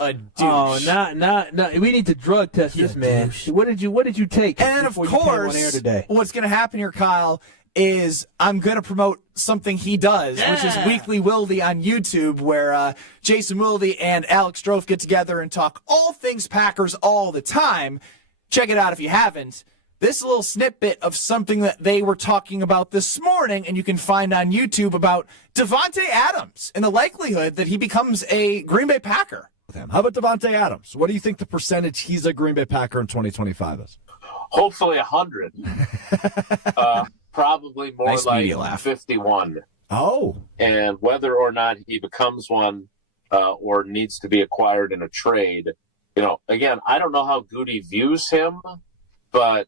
a douche. Oh, not. We need to drug test this man. Douche. What did you take? And of course, what's going to happen here, Kyle, is I'm going to promote something he does, which is Weekly Wildy on YouTube, where Jason Wildy and Alex Strofe get together and talk all things Packers all the time. Check it out if you haven't. This is a little snippet of something that they were talking about this morning, and you can find on YouTube about Davante Adams and the likelihood that he becomes a Green Bay Packer. How about Davante Adams? What do you think the percentage he's a Green Bay Packer in 2025 is? Hopefully 100. Probably more Nice media like laugh. 51. Oh. And whether or not he becomes one or needs to be acquired in a trade, again, I don't know how Goody views him, but,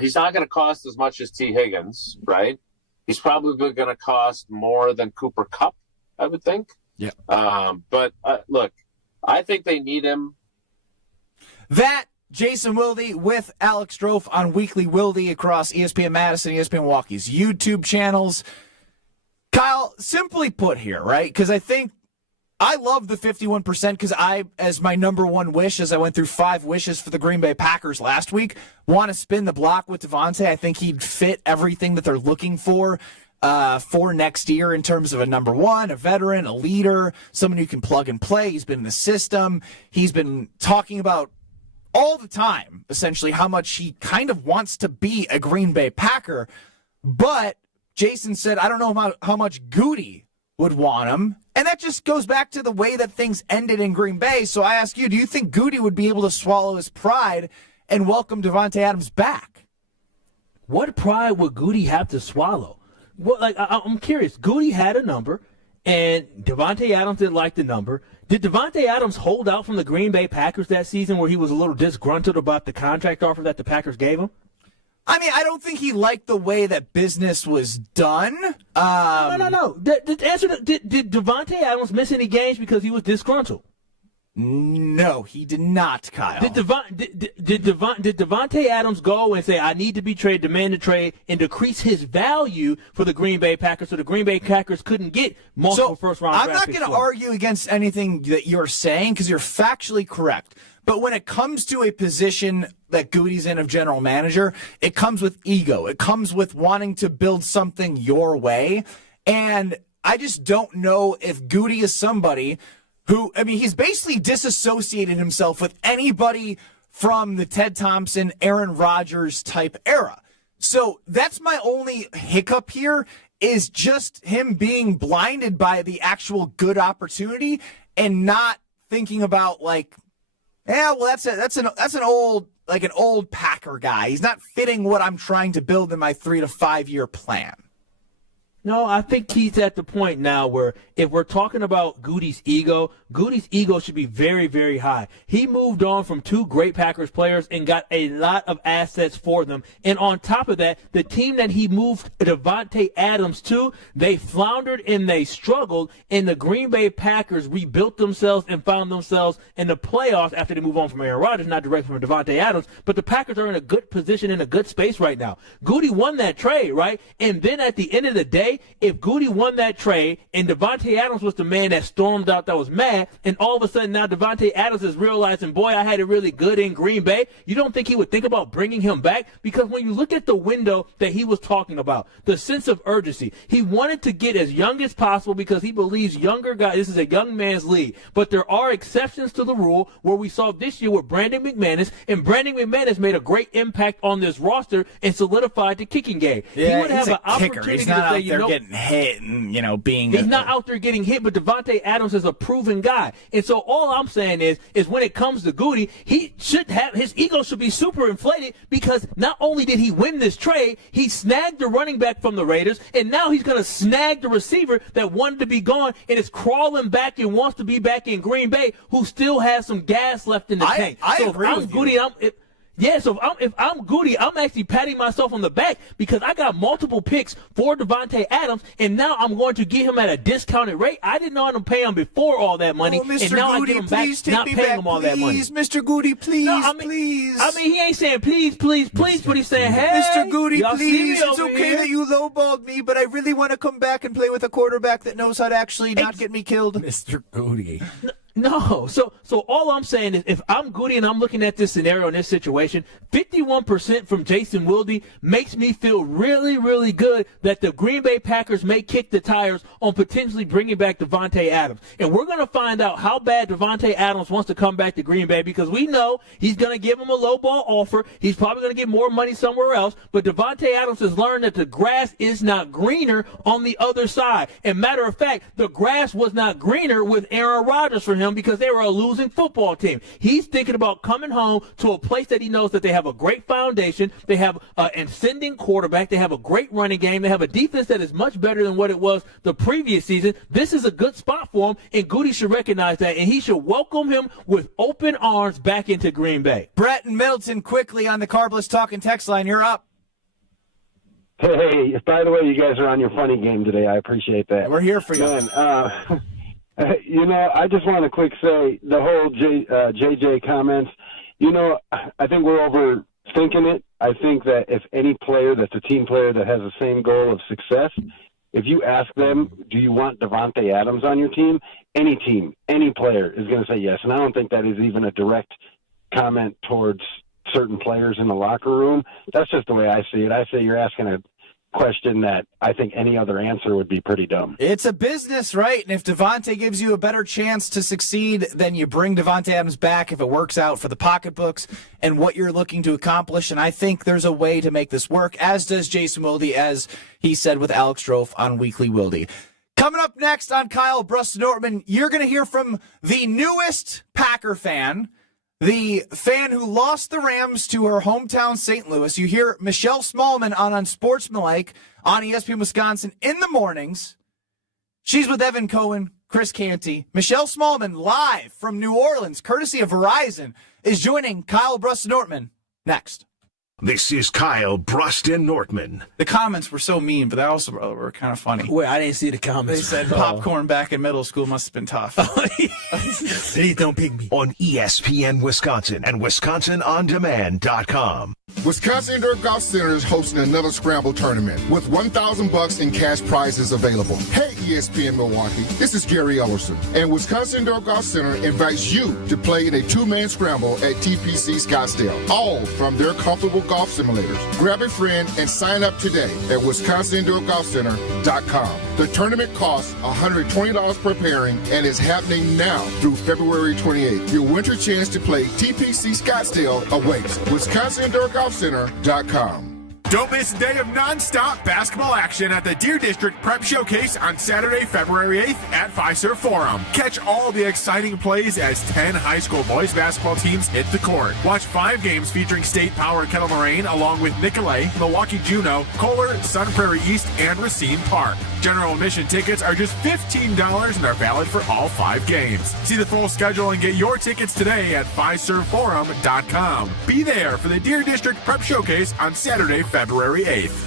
he's not going to cost as much as T. Higgins, right? He's probably going to cost more than Cooper Kupp, I would think. Yeah. But look, I think they need him. That Jason Wildy with Alex Strofe on Weekly Wildy across ESPN Madison, ESPN Milwaukee's YouTube channels. Kyle, simply put here, right? Because I think I love the 51% because I, as my number one wish, as I went through 5 wishes for the Green Bay Packers last week, want to spin the block with Davante. I think he'd fit everything that they're looking for next year in terms of a number one, a veteran, a leader, someone who can plug and play. He's been in the system. He's been talking about all the time, essentially, how much he kind of wants to be a Green Bay Packer. But Jason said, I don't know how much Goody would want him. And that just goes back to the way that things ended in Green Bay. So I ask you, do you think Goody would be able to swallow his pride and welcome Davante Adams back? What pride would Goody have to swallow? I'm curious. Goody had a number, and Davante Adams didn't like the number. Did Davante Adams hold out from the Green Bay Packers that season where he was a little disgruntled about the contract offer that the Packers gave him? I mean, I don't think he liked the way that business was done. No. Did Davante Adams miss any games because he was disgruntled? No, he did not, Kyle. Did Davante Adams go and say, I need to be traded, demand a trade, and decrease his value for the Green Bay Packers so the Green Bay Packers couldn't get multiple first-round draft picks? I'm not going to argue against anything that you're saying because you're factually correct. But when it comes to a position that Goody's in of general manager, it comes with ego. It comes with wanting to build something your way. And I just don't know if Goody is somebody who, he's basically disassociated himself with anybody from the Ted Thompson, Aaron Rodgers type era. So that's my only hiccup here is just him being blinded by the actual good opportunity and not thinking about that's an old Packer guy. He's not fitting what I'm trying to build in my 3 to 5 year plan. No, I think he's at the point now where if we're talking about Goody's ego should be very, very high. He moved on from 2 great Packers players and got a lot of assets for them. And on top of that, the team that he moved Davante Adams to, they floundered and they struggled, and the Green Bay Packers rebuilt themselves and found themselves in the playoffs after they move on from Aaron Rodgers, not directly from Davante Adams. But the Packers are in a good position, in a good space right now. Goody won that trade, right? And then at the end of the day, if Goody won that trade and Davante Adams was the man that stormed out that was mad, and all of a sudden now Davante Adams is realizing, boy, I had it really good in Green Bay, you don't think he would think about bringing him back? Because when you look at the window that he was talking about, the sense of urgency, he wanted to get as young as possible because he believes younger guys, this is a young man's league. But there are exceptions to the rule where we saw this year with Brandon McManus, and Brandon McManus made a great impact on this roster and solidified the kicking game. Yeah, he would have an kicker. opportunity He's not to say, out there getting hit and, being... He's not out there getting hit, but Davante Adams is a proven guy. And so all I'm saying is when it comes to Goody, his ego should be super inflated because not only did he win this trade, he snagged the running back from the Raiders, and now he's going to snag the receiver that wanted to be gone and is crawling back and wants to be back in Green Bay, who still has some gas left in the tank. I agree with Goody, you. So if I'm Goody, I'm actually patting myself on the back because I got multiple picks for Davante Adams, and now I'm going to get him at a discounted rate. I didn't know how to pay him before all that money, and now I get him back, not paying him all that money. Mr. Goody, please, please. He ain't saying please, but he's saying, hey, Mr. Goody, please. It's okay that you lowballed me, but I really want to come back and play with a quarterback that knows how to actually not get me killed. Mr. Goody. No. So all I'm saying is if I'm Goody and I'm looking at this scenario in this situation, 51% from Jason Wilde makes me feel really, really good that the Green Bay Packers may kick the tires on potentially bringing back Devontae Adams. And we're going to find out how bad Devontae Adams wants to come back to Green Bay because we know he's going to give him a low ball offer. He's probably going to get more money somewhere else. But Devontae Adams has learned that the grass is not greener on the other side. And matter of fact, the grass was not greener with Aaron Rodgers for him because they were a losing football team. He's thinking about coming home to a place that he knows that they have a great foundation. They have an ascending quarterback. They have a great running game. They have a defense that is much better than what it was the previous season. This is a good spot for him, and Goody should recognize that, and he should welcome him with open arms back into Green Bay. Brett and Middleton quickly on the Carbless Talking text line. You're up. Hey, by the way, you guys are on your funny game today. I appreciate that. We're here for you. Man, I just want to quick say the whole JJ comments, I think we're overthinking it. I think that if any player that's a team player that has the same goal of success, if you ask them, do you want Devontae Adams on your team, any player is going to say yes. And I don't think that is even a direct comment towards certain players in the locker room. That's just the way I see it. I say you're asking a question that I think any other answer would be pretty dumb. It's a business, right? And if Devontae gives you a better chance to succeed, then you bring Devontae Adams back if it works out for the pocketbooks and what you're looking to accomplish. And I think there's a way to make this work, as does Jason Wilde, as he said with Alex Strofe on Weekly Wilde. Coming up next on Kyle Brust-Nortman, you're going to hear from the newest Packer fan, the fan who lost the Rams to her hometown St. Louis. You hear Michelle Smallman on Unsportsmanlike on ESPN Wisconsin in the mornings. She's with Evan Cohen, Chris Canty. Michelle Smallman, live from New Orleans, courtesy of Verizon, is joining Kyle Brust-Nortman next. This is Kyle Brust-Nortman. The comments were so mean, but they also were kind of funny. Wait, I didn't see the They comments. said popcorn back in middle school must have been tough. Please don't pick me. On ESPN Wisconsin and WisconsinOnDemand.com. Wisconsin Indoor Golf Center is hosting another Scramble tournament with $1,000 in cash prizes available. Hey, ESPN Milwaukee, this is Gary Ellerson, and Wisconsin Indoor Golf Center invites you to play in a two-man scramble at TPC Scottsdale, all from their comfortable golf simulators. Grab a friend and sign up today at WisconsinIndoorGolfCenter.com. The tournament costs $120 per pairing and is happening now through February 28th. Your winter chance to play TPC Scottsdale awaits. WisconsinIndoorGolfCenter.com. Don't miss a day of non-stop basketball action at the Deer District Prep Showcase on Saturday, February 8th at Fiserv Forum. Catch all the exciting plays as 10 high school boys basketball teams hit the court. Watch 5 games featuring State Power Kettle Moraine along with Nicolay, Milwaukee Juneau, Kohler, Sun Prairie East, and Racine Park. General admission tickets are just $15 and are valid for all 5 games. See the full schedule and get your tickets today at FiservForum.com. Be there for the Deer District Prep Showcase on Saturday, February 8th.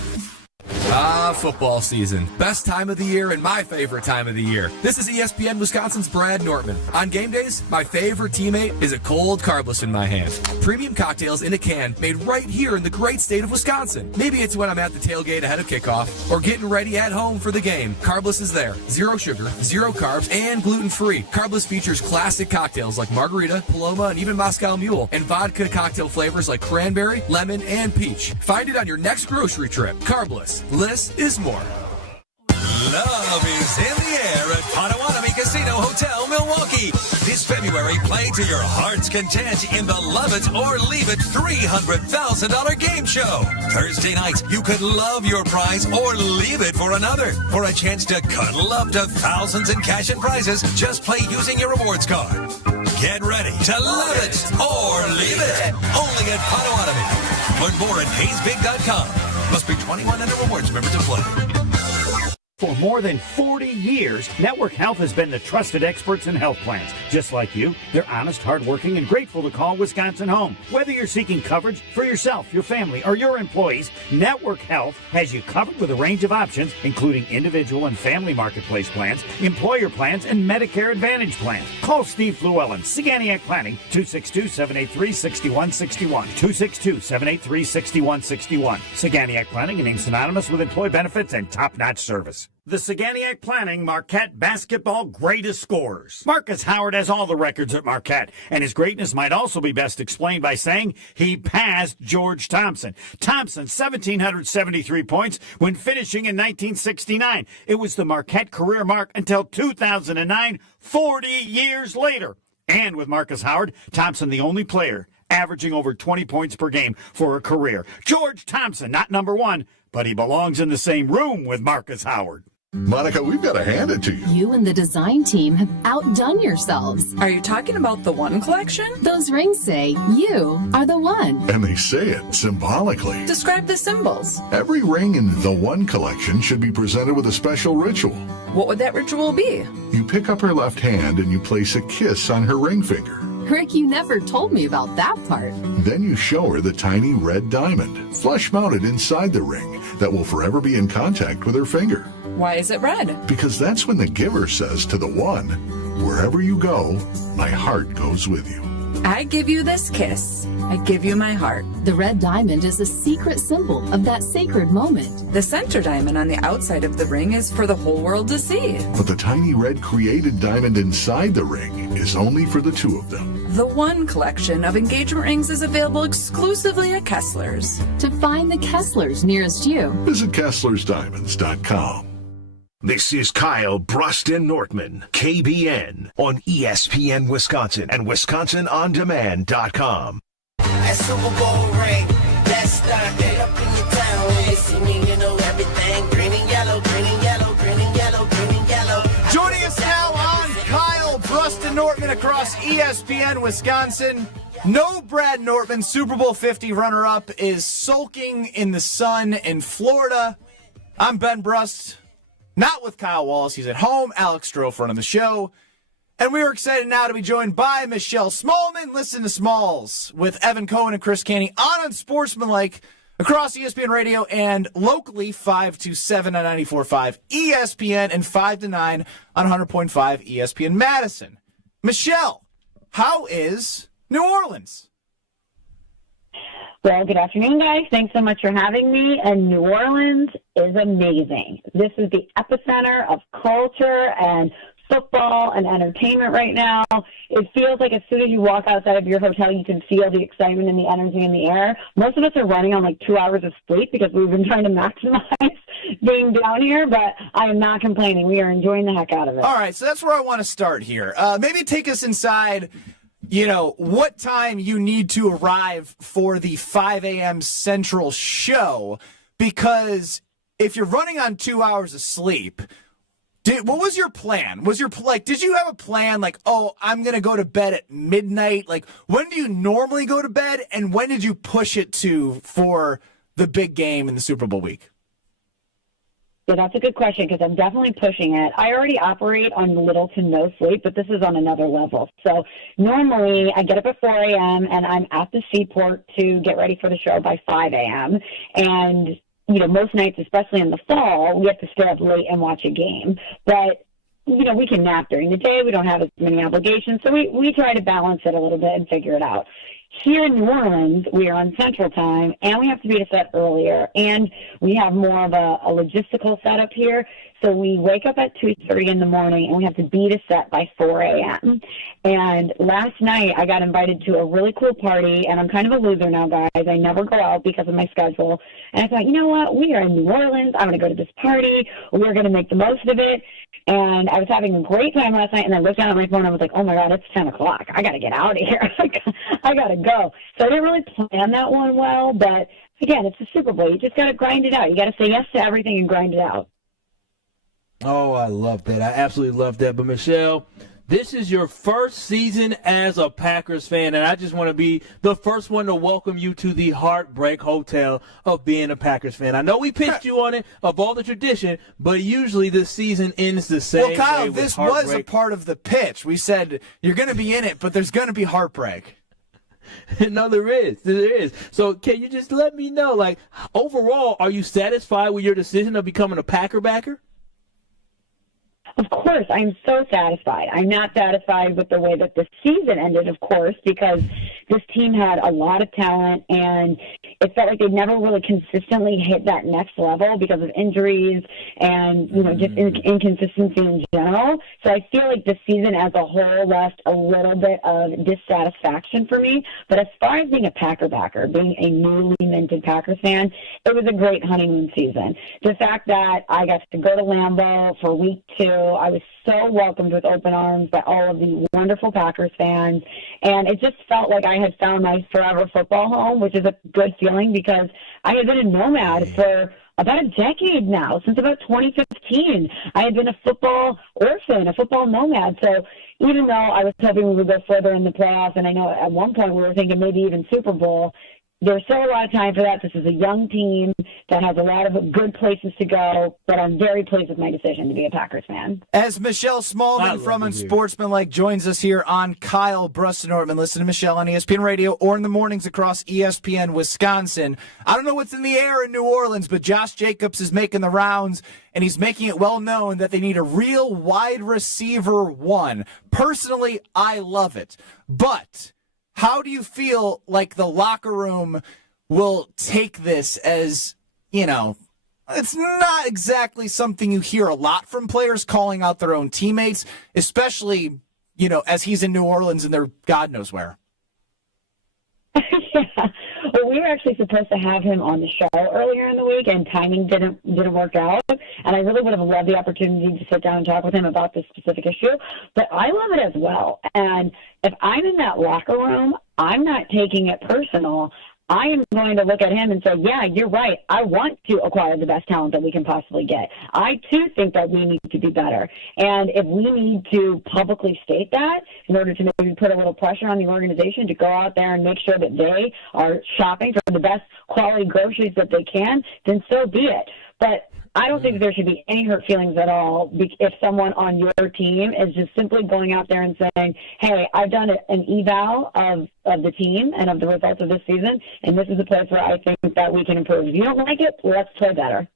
Football season. Best time of the year and my favorite time of the year. This is ESPN Wisconsin's Brad Nortman. On game days, my favorite teammate is a cold carbless in my hand. Premium cocktails in a can made right here in the great state of Wisconsin. Maybe it's when I'm at the tailgate ahead of kickoff or getting ready at home for the game. Carbless is there. 0 sugar, 0 carbs, and gluten-free. Carbless features classic cocktails like margarita, Paloma, and even Moscow Mule, and vodka cocktail flavors like cranberry, lemon, and peach. Find it on your next grocery trip. Carbless. Less is more. Love is in the air at Potawatomi Casino Hotel, Milwaukee. This February, play to your heart's content in the Love It or Leave It $300,000 game show. Thursday night, you could love your prize or leave it for another. For a chance to cuddle up to thousands in cash and prizes, just play using your rewards card. Get ready to love it or leave it. Only at Potawatomi. Learn more at HayesBig.com. Must be 21 and a rewards member to play. For more than 40 years, Network Health has been the trusted experts in health plans. Just like you, they're honest, hardworking, and grateful to call Wisconsin home. Whether you're seeking coverage for yourself, your family, or your employees, Network Health has you covered with a range of options, including individual and family marketplace plans, employer plans, and Medicare Advantage plans. Call Steve Llewellyn, Saganiac Planning, 262-783-6161. 262-783-6161. Saganiac Planning, a name synonymous with employee benefits and top-notch service. The Saganiac Planning Marquette Basketball Greatest Scorers. Marcus Howard has all the records at Marquette, and his greatness might also be best explained by saying he passed George Thompson. Thompson, 1,773 points when finishing in 1969. It was the Marquette career mark until 2009, 40 years later. And with Marcus Howard, Thompson the only player averaging over 20 points per game for a career. George Thompson, not number one, but he belongs in the same room with Marcus Howard. Monica, we've got to hand it to you. You and the design team have outdone yourselves. Are you talking about the One Collection? Those rings say you are the one. And they say it symbolically. Describe the symbols. Every ring in the One Collection should be presented with a special ritual. What would that ritual be? You pick up her left hand and you place a kiss on her ring finger. Rick, you never told me about that part. Then you show her the tiny red diamond, flush mounted inside the ring, that will forever be in contact with her finger. Why is it red? Because that's when the giver says to the one, wherever you go, my heart goes with you. I give you this kiss. I give you my heart. The red diamond is a secret symbol of that sacred moment. The center diamond on the outside of the ring is for the whole world to see. But the tiny red created diamond inside the ring is only for the two of them. The One Collection of engagement rings is available exclusively at Kessler's. To find the Kessler's nearest you, visit KesslersDiamonds.com. This is Kyle Broston Nortman, KBN, on ESPN Wisconsin and WisconsinOnDemand.com. That Super Bowl ring, that star, get up in your town. When they see me, you know everything. Green and yellow, green and yellow, green and yellow, green and yellow. Joining us now on Kyle Broston Nortman across ESPN Wisconsin. No Brad Nortman, Super Bowl 50 runner-up, is sulking in the sun in Florida. I'm Ben Brust. Not with Kyle Wallace. He's at home. Alex Strofe running the show. And we are excited now to be joined by Michelle Smallman. Listen to Smalls with Evan Cohen and Chris Caney on Unsportsmanlike across ESPN Radio and locally 5 to 7 on 94.5 ESPN and 5 to 9 on 100.5 ESPN Madison. Michelle, how is New Orleans? Well, good afternoon, guys. Thanks so much for having me. And New Orleans is amazing. This is the epicenter of culture and football and entertainment right now. It feels like as soon as you walk outside of your hotel, you can feel the excitement and the energy in the air. Most of us are running on like 2 hours of sleep because we've been trying to maximize being down here, but I am not complaining. We are enjoying the heck out of it. All right, so that's where I want to start here. Maybe take us inside, what time you need to arrive for the 5 a.m. Central show, because if you're running on 2 hours of sleep, what was your plan? Did you have a plan like, oh, I'm going to go to bed at midnight? Like, when do you normally go to bed, and when did you push it to for the big game in the Super Bowl week? Yeah, that's a good question because I'm definitely pushing it. I already operate on little to no sleep, but this is on another level. So normally I get up at 4 a.m. and I'm at the seaport to get ready for the show by 5 a.m. And, most nights, especially in the fall, we have to stay up late and watch a game. But, we can nap during the day. We don't have as many obligations. So we try to balance it a little bit and figure it out. Here in New Orleans, we are on Central Time, and we have to be to set earlier, and we have more of a logistical setup here. So we wake up at 2:30 in the morning, and we have to be to set by 4 a.m. And last night, I got invited to a really cool party, and I'm kind of a loser now, guys. I never go out because of my schedule. And I thought, you know what? We are in New Orleans. I'm going to go to this party. We're going to make the most of it. And I was having a great time last night, and I looked down at my phone, and I was like, oh, my God, it's 10 o'clock. I got to get out of here. I got to go. So I didn't really plan that one well, but, again, it's the Super Bowl. You just got to grind it out. You got to say yes to everything and grind it out. Oh, I love that. I absolutely love that. But, Michelle, this is your first season as a Packers fan, and I just want to be the first one to welcome you to the Heartbreak Hotel of being a Packers fan. I know we pitched you on it of all the tradition, but usually this season ends the same way. Well, Kyle, with this heartbreak. was a part of the pitch. We said you're going to be in it, but there's going to be heartbreak. No, there is. There is. So can you just let me know, overall, are you satisfied with your decision of becoming a Packer backer? Of course, I'm so satisfied. I'm not satisfied with the way that the season ended, of course, because this team had a lot of talent, and it felt like they never really consistently hit that next level because of injuries and, just inconsistency in general. So I feel like the season as a whole left a little bit of dissatisfaction for me. But as far as being a Packer backer, being a newly minted Packers fan, it was a great honeymoon season. The fact that I got to go to Lambeau for week 2, I was so welcomed with open arms by all of the wonderful Packers fans, and it just felt like I had found my forever football home, which is a good feeling because I had been a nomad for about a decade now, since about 2015. I had been a football orphan, a football nomad. So even though I was hoping we would go further in the playoffs, and I know at one point we were thinking maybe even Super Bowl, there's still a lot of time for that. This is a young team that has a lot of good places to go, but I'm very pleased with my decision to be a Packers fan. As Michelle Smallman from Unsportsmanlike joins us here on Kyle Brust-Nortman. Listen to Michelle on ESPN Radio or in the mornings across ESPN Wisconsin. I don't know what's in the air in New Orleans, but Josh Jacobs is making the rounds, and he's making it well known that they need a real wide receiver one. Personally, I love it. But how do you feel like the locker room will take this as, it's not exactly something you hear a lot from players calling out their own teammates, especially, as he's in New Orleans and they're God knows where. Yeah. Well, we were actually supposed to have him on the show earlier in the week, and timing didn't work out. And I really would have loved the opportunity to sit down and talk with him about this specific issue. But I love it as well. And if I'm in that locker room, I'm not taking it personal. I am going to look at him and say, yeah, you're right. I want to acquire the best talent that we can possibly get. I, too, think that we need to be better. And if we need to publicly state that in order to maybe put a little pressure on the organization to go out there and make sure that they are shopping for the best quality groceries that they can, then so be it. But I don't think there should be any hurt feelings at all if someone on your team is just simply going out there and saying, hey, I've done an eval of the team and of the results of this season, and this is a place where I think that we can improve. If you don't like it, let's play better.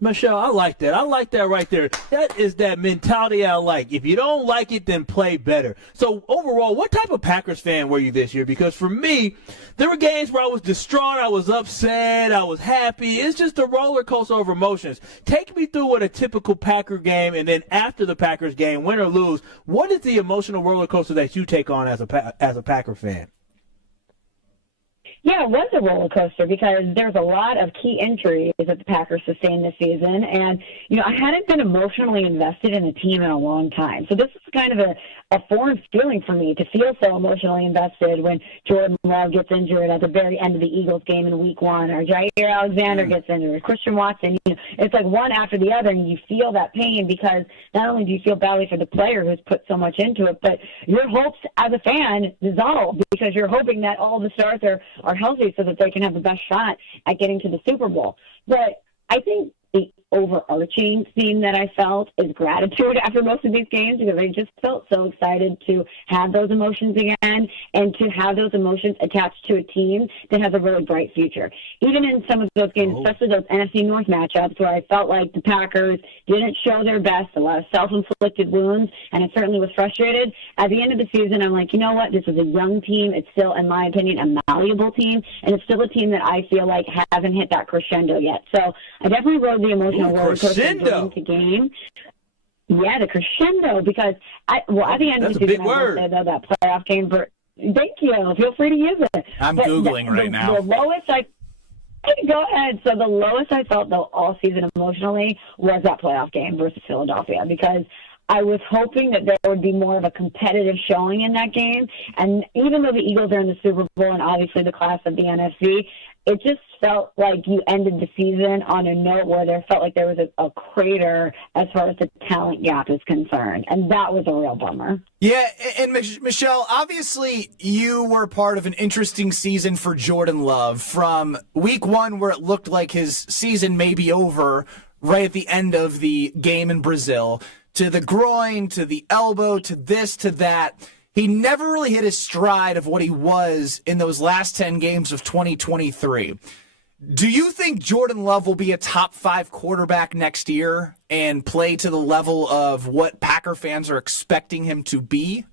Michelle, I like that. I like that right there. That is that mentality I like. If you don't like it, then play better. So overall, what type of Packers fan were you this year? Because for me, there were games where I was distraught, I was upset, I was happy. It's just a roller coaster of emotions. Take me through what a typical Packer game, and then after the Packers game, win or lose, what is the emotional roller coaster that you take on as a Packer fan? Yeah, it was a roller coaster because there's a lot of key injuries that the Packers sustained this season. And, I hadn't been emotionally invested in a team in a long time. So this is kind of a foreign feeling for me to feel so emotionally invested when Jordan Love gets injured at the very end of the Eagles game in week 1, or Jair Alexander gets injured, or Christian Watson. It's like one after the other, and you feel that pain because not only do you feel badly for the player who's put so much into it, but your hopes as a fan dissolve because you're hoping that all the stars are healthy so that they can have the best shot at getting to the Super Bowl. But I think the overarching theme that I felt is gratitude after most of these games because I just felt so excited to have those emotions again and to have those emotions attached to a team that has a really bright future. Even in some of those games, especially those NFC North matchups where I felt like the Packers didn't show their best, a lot of self-inflicted wounds, and I certainly was frustrated. At the end of the season, I'm like, you know what? This is a young team. It's still, in my opinion, a malleable team, and it's still a team that I feel like hasn't hit that crescendo yet. So I definitely rode the emotional roller coaster going to game. Yeah, the crescendo, because at the end of the season, I will say, though, that playoff game, thank you. Feel free to use it. I'm Googling right now. The lowest go ahead. So the lowest I felt, though, all season emotionally was that playoff game versus Philadelphia because I was hoping that there would be more of a competitive showing in that game. And even though the Eagles are in the Super Bowl and obviously the class of the NFC, it just felt like you ended the season on a note where there felt like there was a crater as far as the talent gap is concerned. And that was a real bummer. Yeah, and Michelle, obviously you were part of an interesting season for Jordan Love from week 1 where it looked like his season may be over right at the end of the game in Brazil, to the groin, to the elbow, to this, to that. He never really hit his stride of what he was in those last 10 games of 2023. Do you think Jordan Love will be a top 5 quarterback next year and play to the level of what Packer fans are expecting him to be?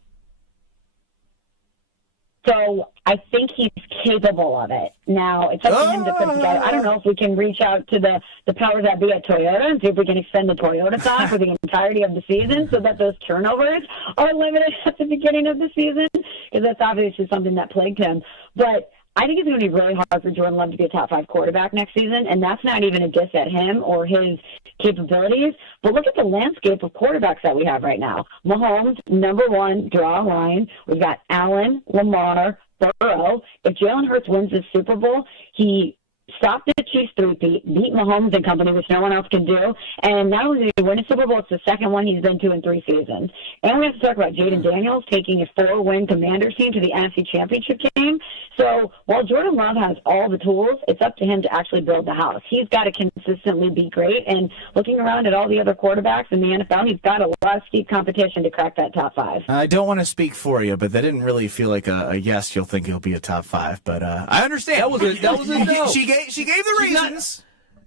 So I think he's capable of it. Now, it's up to him to put it together. I don't know if we can reach out to the powers that be at Toyota and see if we can extend the Toyota time for the entirety of the season so that those turnovers are limited at the beginning of the season, because that's obviously something that plagued him. But I think it's going to be really hard for Jordan Love to be a top 5 quarterback next season, and that's not even a diss at him or his capabilities. But look at the landscape of quarterbacks that we have right now. Mahomes, number 1, draw a line. We've got Allen, Lamar, Burrow. If Jalen Hurts wins this Super Bowl, he stopped the Chiefs 3-peat, beat Mahomes and company, which no one else can do. And not only did he win a Super Bowl, it's the second one he's been to in 3 seasons. And we have to talk about Jaden Daniels taking a 4-win Commanders team to the NFC Championship game. So while Jordan Love has all the tools, it's up to him to actually build the house. He's got to consistently be great. And looking around at all the other quarterbacks in the NFL, he's got a lot of steep competition to crack that top 5. I don't want to speak for you, but that didn't really feel like a yes. You'll think he'll be a top 5, but I understand. That was a no. She gave the reasons.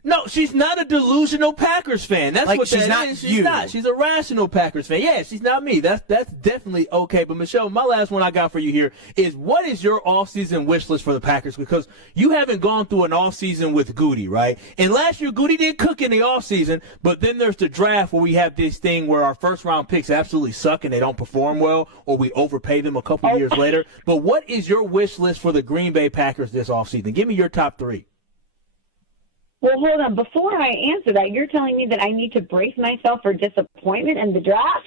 No, she's not a delusional Packers fan. That's like what she's that not is. She's you. not. She's a rational Packers fan. Yeah, she's not me. That's definitely okay. But Michelle, my last one I got for you here is, what is your offseason wish list for the Packers? Because you haven't gone through an offseason with Goody, right? And last year, Goody did cook in the offseason, but then there's the draft where we have this thing where our first-round picks absolutely suck and they don't perform well, or we overpay them a couple years later. But what is your wish list for the Green Bay Packers this offseason? Give me your top 3. Well, hold on. Before I answer that, you're telling me that I need to brace myself for disappointment in the draft?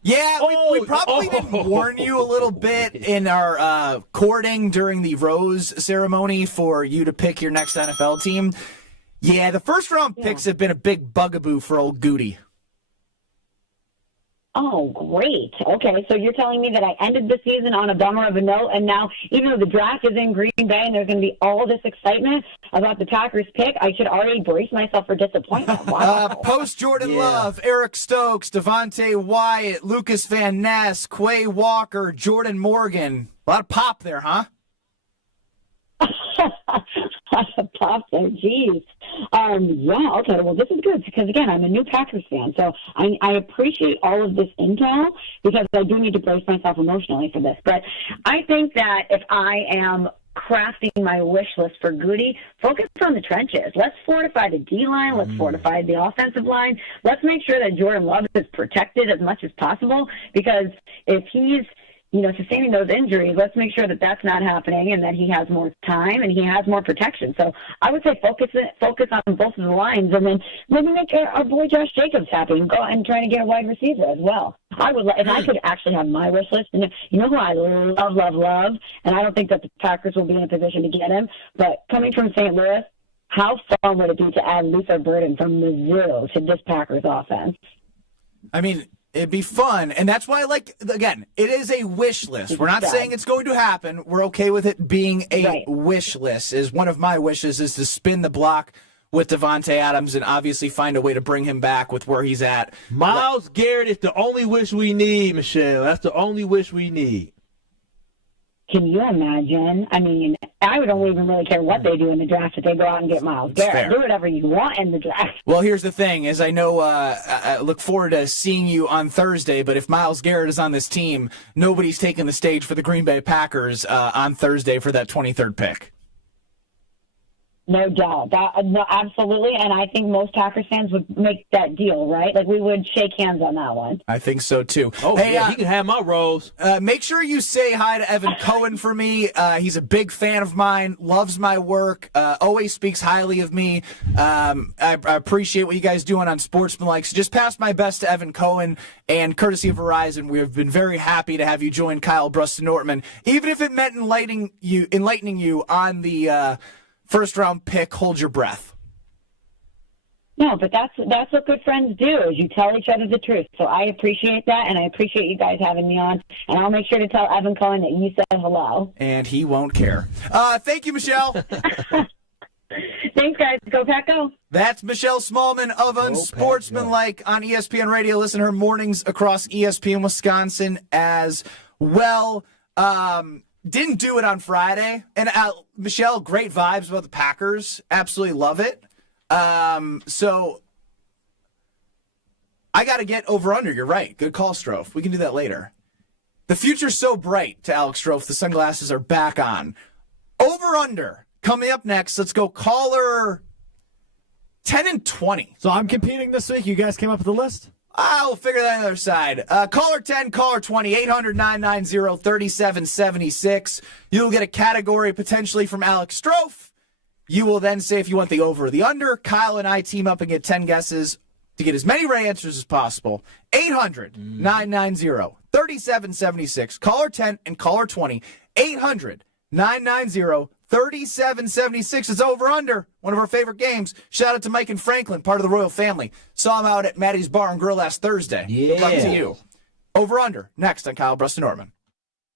Yeah, we probably didn't warn you a little bit in our courting during the Rose ceremony for you to pick your next NFL team. Yeah, the first-round picks have been a big bugaboo for old Goody. Oh, great. Okay, so you're telling me that I ended the season on a bummer of a note, and now, even though the draft is in Green Bay and there's going to be all this excitement about the Packers pick, I should already brace myself for disappointment. Wow. Post Jordan Love, Eric Stokes, Devontae Wyatt, Lucas Van Ness, Quay Walker, Jordan Morgan. A lot of pop there, huh? Pop there, geez. Yeah, okay, well, this is good because, again, I'm a new Packers fan, so I appreciate all of this intel because I do need to brace myself emotionally for this. But I think that if I am crafting my wish list for Goody, focus on the trenches. Let's fortify the D-line. Let's fortify the offensive line. Let's make sure that Jordan Love is protected as much as possible, because if he's sustaining those injuries, let's make sure that that's not happening and that he has more time and he has more protection. So I would say focus on both of the lines, and then maybe make our boy Josh Jacobs happy and go and try to get a wide receiver as well. I would, if I could actually have my wish list, and you know who I love, and I don't think that the Packers will be in a position to get him, but coming from St. Louis, how fun would it be to add Luther Burden from Mizzou to this Packers offense? I mean, it'd be fun, and that's why, again, it is a wish list. We're not saying it's going to happen. We're okay with it being a wish list. Is one of my wishes is to spin the block with Devontae Adams and obviously find a way to bring him back with where he's at. Myles Garrett is the only wish we need, Michelle. That's the only wish we need. Can you imagine? I mean, I don't even really care what they do in the draft if they go out and get Myles Garrett. Do whatever you want in the draft. Well, here's the thing, is I know I look forward to seeing you on Thursday, but if Myles Garrett is on this team, nobody's taking the stage for the Green Bay Packers on Thursday for that 23rd pick. No doubt. No, absolutely. And I think most Packers fans would make that deal, right? Like, we would shake hands on that one. I think so, too. Oh, hey, yeah, he can have my rose. Make sure you say hi to Evan Cohen for me. He's a big fan of mine, loves my work, always speaks highly of me. I appreciate what you guys doing on Sportsmanlike. So just pass my best to Evan Cohen, and courtesy of Verizon, we have been very happy to have you join Kyle Bruston-Nortman, even if it meant enlightening you on the first-round pick. Hold your breath. No, but that's what good friends do, is you tell each other the truth. So I appreciate that, and I appreciate you guys having me on. And I'll make sure to tell Evan Cohen that you said hello. And he won't care. Thank you, Michelle. Thanks, guys. Go Pack, go. That's Michelle Smallman of Unsportsmanlike on ESPN Radio. Listen to her mornings across ESPN Wisconsin as well. didn't do it on Friday. And Michelle, great vibes about the Packers. Absolutely love it. So I got to get over under. You're right. Good call, Strofe. We can do that later. The future's so bright to Alex Strofe. The sunglasses are back on. Over under. Coming up next, let's go caller 10 and 20. So I'm competing this week. You guys came up with the list? We'll figure that on the other side. Caller 10, caller 20, 800-990-3776. You'll get a category potentially from Alex Strofe. You will then say if you want the over or the under. Kyle and I team up and get 10 guesses to get as many right answers as possible. 800-990-3776. Caller 10 and caller 20. 800-990-3776. It's over under. One of our favorite games. Shout out to Mike and Franklin, part of the royal family. Saw him out at Maddie's Bar and Grill last Thursday. Yeah. Good luck to you. Over under. Next on Kyle Bruston Norman.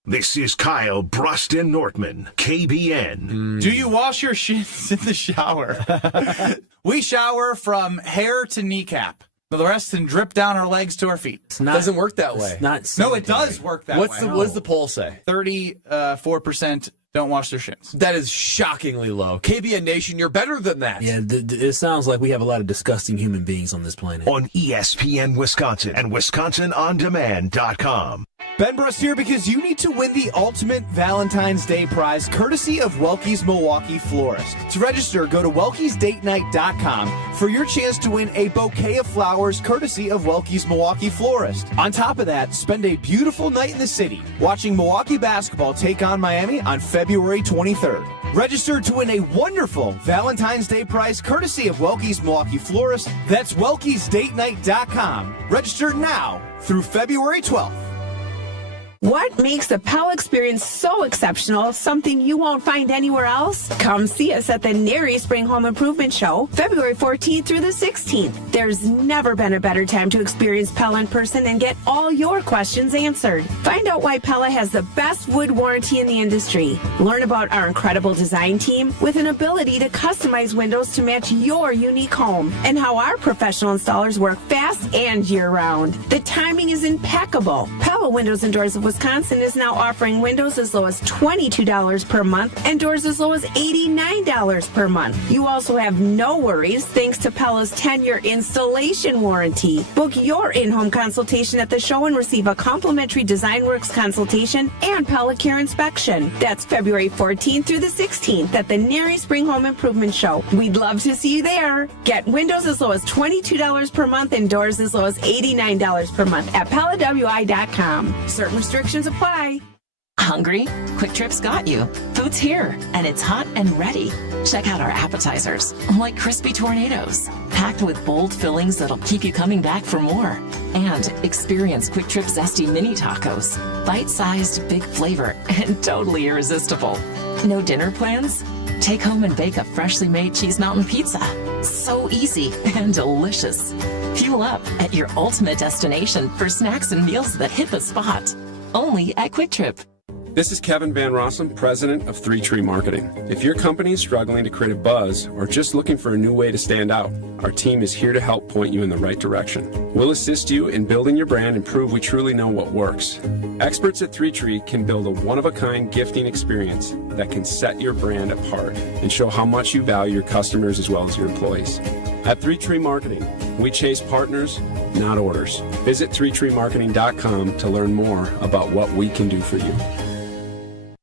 This is Kyle Bruston Nortman, KBN. Do you wash your shins in the shower? We shower from hair to kneecap. The rest can drip down our legs to our feet. It doesn't work that way. No, it does work that way. What does the poll say? 34% don't wash their shins. That is shockingly low. KBN Nation, you're better than that. Yeah, it sounds like we have a lot of disgusting human beings on this planet. On ESPN Wisconsin and WisconsinOnDemand.com. Ben Brust here because you need to win the ultimate Valentine's Day prize courtesy of Welke's Milwaukee Florist. To register, go to Welke'sDateNight.com for your chance to win a bouquet of flowers courtesy of Welke's Milwaukee Florist. On top of that, spend a beautiful night in the city watching Milwaukee basketball take on Miami on February 23rd. Register to win a wonderful Valentine's Day prize courtesy of Welke's Milwaukee Florist. That's Welke'sDateNight.com. Register now through February 12th. What makes the Pell experience so exceptional, something you won't find anywhere else? Come see us at the Nary Spring Home Improvement Show, February 14th through the 16th. There's never been a better time to experience Pell in person and get all your questions answered. Find out why Pella has the best wood warranty in the industry. Learn about our incredible design team with an ability to customize windows to match your unique home, and how our professional installers work fast and year-round. The timing is impeccable. Pella Windows and Doors of Wisconsin is now offering windows as low as $22 per month and doors as low as $89 per month. You also have no worries thanks to Pella's 10-year installation warranty. Book your in-home consultation at the show and receive a complimentary DesignWorks consultation and Pella Care inspection. That's February 14th through the 16th at the Nary Spring Home Improvement Show. We'd love to see you there. Get windows as low as $22 per month and doors as low as $89 per month at PellaWI.com. Certain restrictions apply. Hungry? Quick Trip's got you. Food's here, and it's hot and ready. Check out our appetizers, like crispy tornadoes, packed with bold fillings that'll keep you coming back for more. And experience Quick Trip Zesty Mini Tacos, bite-sized, big flavor, and totally irresistible. No dinner plans? Take home and bake a freshly made Cheese Mountain Pizza. So easy and delicious. Fuel up at your ultimate destination for snacks and meals that hit the spot. Only at Quick Trip. This is Kevin Van Rossum, president of 3 Tree Marketing. If your company is struggling to create a buzz or just looking for a new way to stand out, our team is here to help point you in the right direction. We'll assist you in building your brand and prove we truly know what works. Experts at 3 Tree can build a one-of-a-kind gifting experience that can set your brand apart and show how much you value your customers as well as your employees. At 3 Tree Marketing, we chase partners, not orders. Visit 3treemarketing.com to learn more about what we can do for you.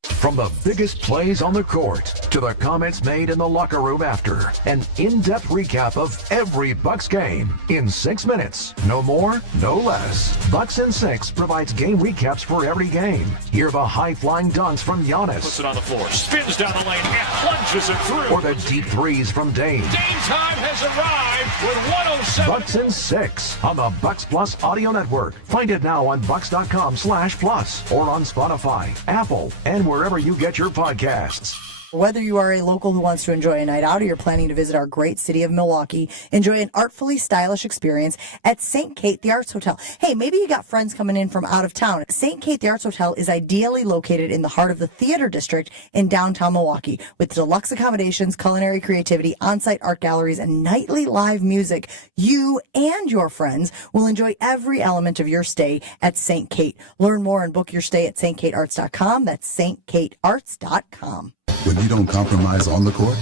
From the biggest plays on the court to the comments made in the locker room after, an in-depth recap of every Bucks game in 6 minutes. No more, no less. Bucks in 6 provides game recaps for every game. Hear the high-flying dunks from Giannis. Puts it on the floor, spins down the lane, and plunges it through. Or the deep threes from Dame. Dame time has arrived with 107. Bucks in 6 on the Bucks Plus Audio Network. Find it now on bucks.com/plus or on Spotify, Apple, and wherever you get your podcasts. Whether you are a local who wants to enjoy a night out or you're planning to visit our great city of Milwaukee, enjoy an artfully stylish experience at St. Kate the Arts Hotel. Hey, maybe you got friends coming in from out of town. St. Kate the Arts Hotel is ideally located in the heart of the theater district in downtown Milwaukee. With deluxe accommodations, culinary creativity, on-site art galleries, and nightly live music, you and your friends will enjoy every element of your stay at St. Kate. Learn more and book your stay at stkatearts.com. That's stkatearts.com. When you don't compromise on the court,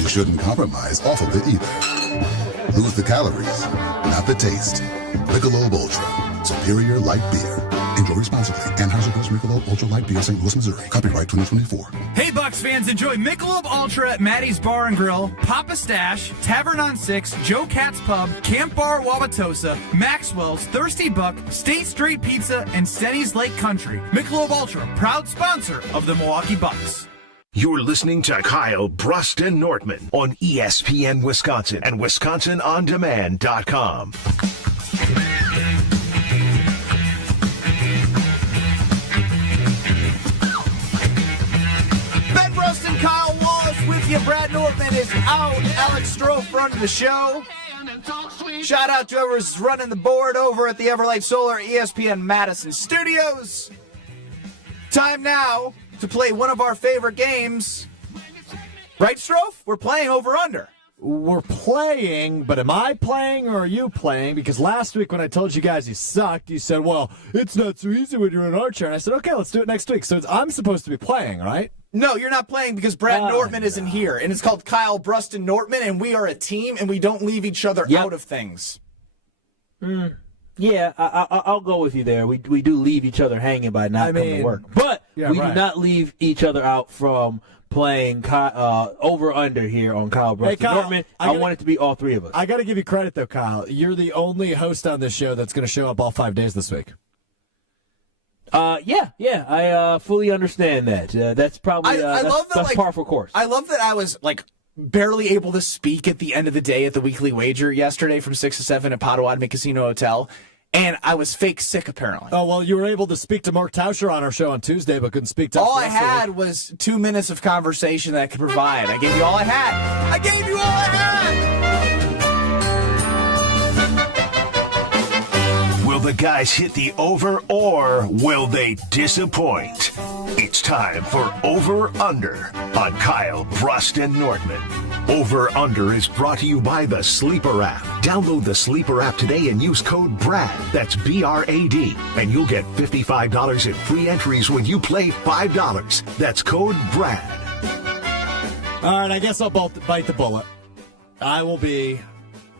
you shouldn't compromise off of it either. Lose the calories, not the taste. Michelob Ultra, superior light beer. Enjoy responsibly. Anheuser-Busch Michelob Ultra Light Beer, St. Louis, Missouri. Copyright 2024. Hey, Bucks fans, enjoy Michelob Ultra at Maddie's Bar and Grill, Papa Stash, Tavern on 6, Joe Cat's Pub, Camp Bar Wauwatosa, Maxwell's, Thirsty Buck, State Street Pizza, and Stenny's Lake Country. Michelob Ultra, proud sponsor of the Milwaukee Bucks. You're listening to Kyle Bruston Nortman on ESPN Wisconsin and WisconsinOnDemand.com. Ben Bruston, Kyle Wallace with you. Brad Nortman is out. Alex Strofe running the show. Shout out to whoever's running the board over at the Everlight Solar ESPN Madison Studios. Time now to play one of our favorite games. Right, Strofe? We're playing over-under. We're playing, but am I playing or are you playing? Because last week when I told you guys you sucked, you said, well, it's not so easy when you're in our chair. And I said, okay, let's do it next week. So I'm supposed to be playing, right? No, you're not playing because Brad Nortman isn't here. And it's called Kyle Bruston Nortman, and we are a team, and we don't leave each other out of things. Yeah, I'll go with you there. We do leave each other hanging by not coming to work. But we do not leave each other out from playing over-under here on Kyle Bruston Nortman. I want it to be all three of us. I got to give you credit, though, Kyle. You're the only host on this show that's going to show up all 5 days this week. I fully understand that. That's probably I love that, that's par for course. I love that I was barely able to speak at the end of the day at the Weekly Wager yesterday from 6 to 7 at Potawatomi Casino Hotel. And I was fake sick, apparently. Oh, well, you were able to speak to Mark Tauscher on our show on Tuesday, but couldn't speak to us. All I had was 2 minutes of conversation that I could provide. I gave you all I had. I gave you all I had! Will the guys hit the over or will they disappoint? It's time for Over-Under on Kyle Bruston Nortman. Over-Under is brought to you by the Sleeper app. Download the Sleeper app today and use code BRAD, that's B-R-A-D, and you'll get $55 in free entries when you play $5. That's code BRAD. All right, I guess I'll bite the bullet. I will be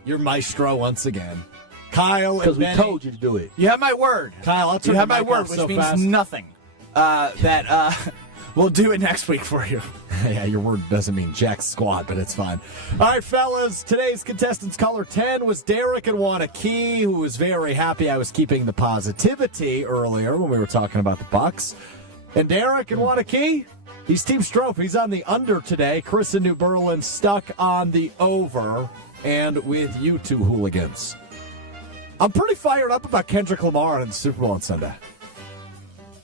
your maestro once again. Kyle and Because we Benny. told you to do it. You have my word. Kyle, I'll turn You have the my mic word, off which so means fast. nothing. We'll do it next week for you. Yeah, your word doesn't mean jack squat, but it's fine. All right, fellas, today's contestants caller 10 was Derek in Wanakee, who was very happy I was keeping the positivity earlier when we were talking about the Bucks. And Derek in Wanakee, he's Team Strofe. He's on the under today. Chris in New Berlin stuck on the over, and with you two hooligans. I'm pretty fired up about Kendrick Lamar and the Super Bowl on Sunday.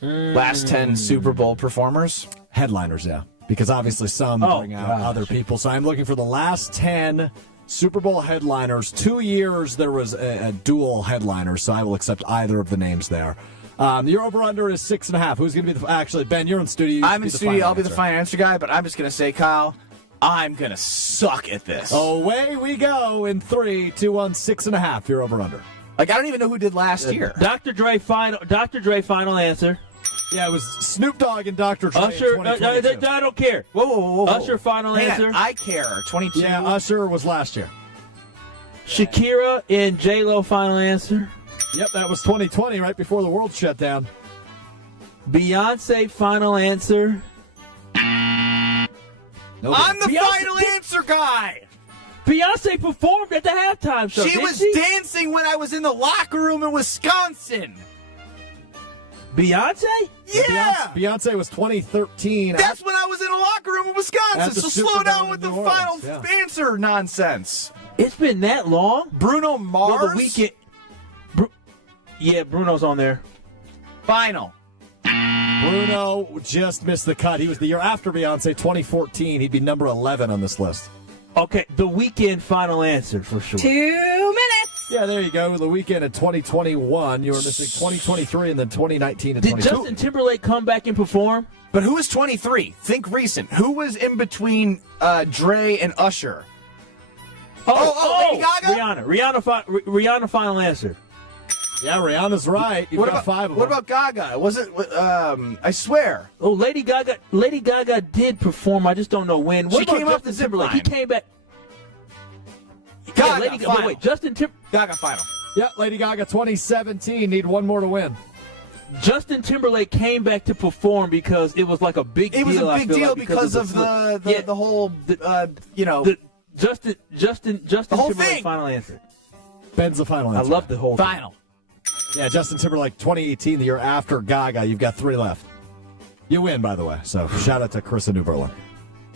Last 10 Super Bowl performers? Headliners, yeah. Because obviously some bring out other people. So I'm looking for the last 10 Super Bowl headliners. 2 years there was a dual headliner, so I will accept either of the names there. Your over-under is 6.5. Who's going to be the... Actually, Ben, you're in studio. I'm in studio. I'll be the final answer guy, but I'm just going to say, Kyle, I'm going to suck at this. Away we go in 3, 2, 1, 6.5. Your over-under. I don't even know who did last year. Dr. Dre final answer. Yeah, it was Snoop Dogg and Dr. Dre. Usher, I don't care. Whoa. Usher final answer. I care. 22. Yeah, Usher was last year. Shakira and J-Lo final answer. Yep, that was 2020, right before the world shut down. Beyonce final answer. I'm the final answer guy. Beyonce performed at the halftime show. She was dancing when I was in the locker room in Wisconsin. Beyonce? Yeah. Beyonce was 2013. That's when I was in a locker room in Wisconsin. So slow down with the final answer nonsense. It's been that long? Bruno Mars? Well, the weekend. Yeah, Bruno's on there. Final. Bruno just missed the cut. He was the year after Beyonce, 2014. He'd be number 11 on this list. Okay, The Weeknd, final answer for sure. 2 minutes. Yeah, there you go. The Weeknd in 2021. You were missing 2023 and then 2019 and Did 22. Justin Timberlake come back and perform? But who was 23? Think recent. Who was in between Dre and Usher? Lady Gaga? Rihanna, final answer. Yeah, Rihanna's right. You've got 5 of them. What about Gaga? Was it? I swear. Oh, Lady Gaga did perform. I just don't know when. What She about came up Justin the zip Timberlake? He line. came back. Gaga, Lady Gaga. final. Wait, Justin Timberlake. Gaga final. Yeah, Lady Gaga 2017. Need one more to win. Justin Timberlake came back to perform because it was like a big deal. It was a I big feel deal like, because of the whole, Justin whole Timberlake thing. final answer. Ben's the final answer. I love the whole final. Yeah, Justin Timberlake 2018, the year after Gaga. You've got 3 left. You win, by the way. So shout out to Chris in New Berlin.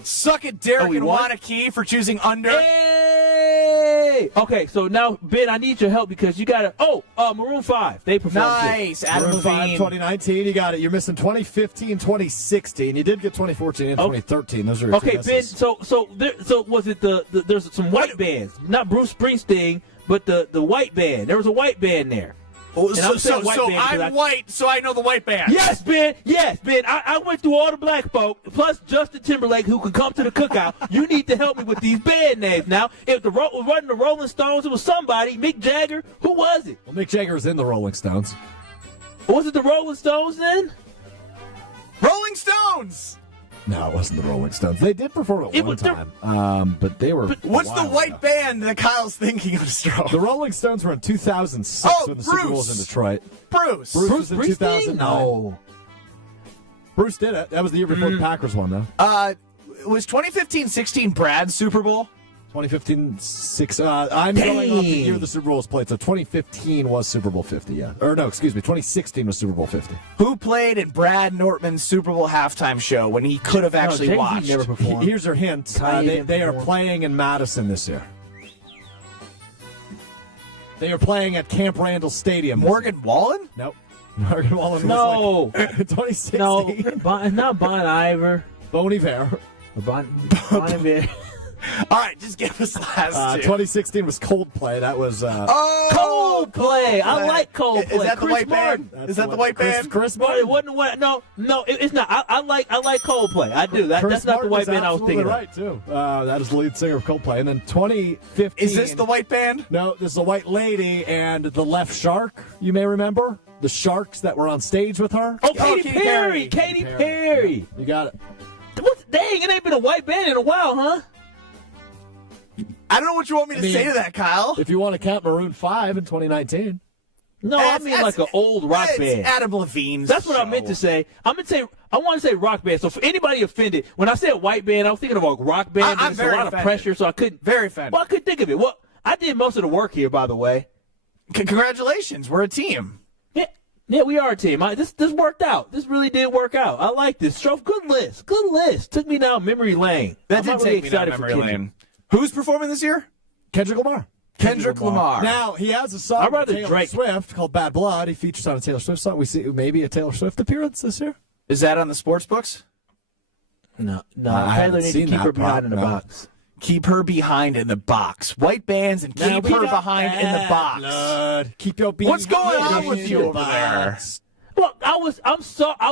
Suck it, Derek we and won? Wanakee for choosing under. Hey! Okay, so now Ben, I need your help because you got to. Maroon 5. They performed. Nice, Adam Maroon 5, Levine. 2019. You got it. You're missing 2015, 2016. You did get 2014 and 2013. Those are your Okay, two Ben. misses. So was it the there's some white bands, not Bruce Springsteen, but the white band. There was a white band there. Oh, And so I'm saying white band 'cause I'm white, so I know the white band. Yes, Ben. Yes, Ben. I went through all the black folk, plus Justin Timberlake, who could come to the cookout. You need to help me with these band names now. If it wasn't the Rolling Stones, it was somebody. Mick Jagger. Who was it? Well, Mick Jagger was in the Rolling Stones. Was it the Rolling Stones then? Rolling Stones. No, it wasn't the Rolling Stones. They did perform at It one was the- time, but they were. What's a the while white ago. band that Kyle's thinking of, Stroh? The Rolling Stones were in 2006 Oh, when the Super Bowl Bruce. was in Detroit. Bruce. Bruce was in Springsteen? 2009. No. Bruce did it. That was the year before the Packers won, though. Was 2015-16 Brad's Super Bowl? 2015-6. I'm going off the year the Super Bowl was played. So 2015 was Super Bowl 50, yeah. Or no, excuse me. 2016 was Super Bowl 50. Who played in Brad Nortman's Super Bowl halftime show when he could have actually Jay-Z watched? never performed. Here's your hint. Kanye didn't They are perform. playing in Madison this year. They are playing at Camp Randall Stadium. Morgan Wallen? Nope. Morgan Wallen No. was like 2016. No, not Bon Iver. Bon Iver. Bon Iver. All right, just give us last two. 2016 was Coldplay. That was Coldplay. I like Coldplay. Is that the Chris white Martin. band? Is that the white band? Chris No, Martin. it wasn't what. No, it's not. I like Coldplay. I do. Chris That's not the Martin white is band I was absolutely thinking right, too. That is the lead singer of Coldplay. And then 2015. Is this the white band? No, this is the white lady and the left shark, you may remember. The sharks that were on stage with her. of. Oh, Katy Perry. Katy Perry. You got it. Dang, it ain't been a white band in a while, huh? I don't know what you want me to say to that, Kyle. If you want to count Maroon 5 in 2019. No, I mean like an old rock It's band. Adam Levine's That's what I show. meant to say. I want to say rock band. So for anybody offended, when I said white band, I was thinking of a rock band. I'm but it's very a lot offended. of pressure, so I couldn't. Very offended. Well, I couldn't think of it. Well, I did most of the work here, by the way. Congratulations, we're a team. Yeah, we are a team. This worked out. This really did work out. I like this. Strofe, good list. Good list. Took me down memory lane. That I'm did really take me down excited for memory Kendrick. lane. Who's performing this year? Kendrick Lamar. Kendrick Lamar. Now, he has a song I'd with rather Taylor Drake. Swift called Bad Blood. He features on a Taylor Swift song. We see maybe a Taylor Swift appearance this year. Is that on the sports books? No. I haven't Taylor needs to seen keep that her behind in the no. box. Keep her behind in the box. White bands and Now, keep we her got behind in the box. Blood. Keep your What's going on in with you the over there? box. Well, I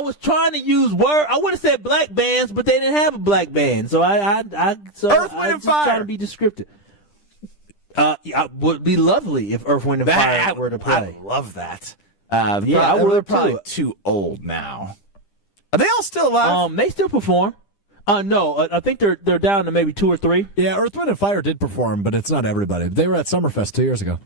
was trying to use word. I would have said black bands, but they didn't have a black band, so I Earth, Wind, and just Fire. trying to be descriptive. It would be lovely if Earth, Wind, and Fire were to play. I love that. I they're would probably too. too old now. Are they all still alive? They still perform. No, I think they're down to maybe 2 or 3. Yeah, Earth, Wind, and Fire did perform, but it's not everybody. They were at Summerfest 2 years ago.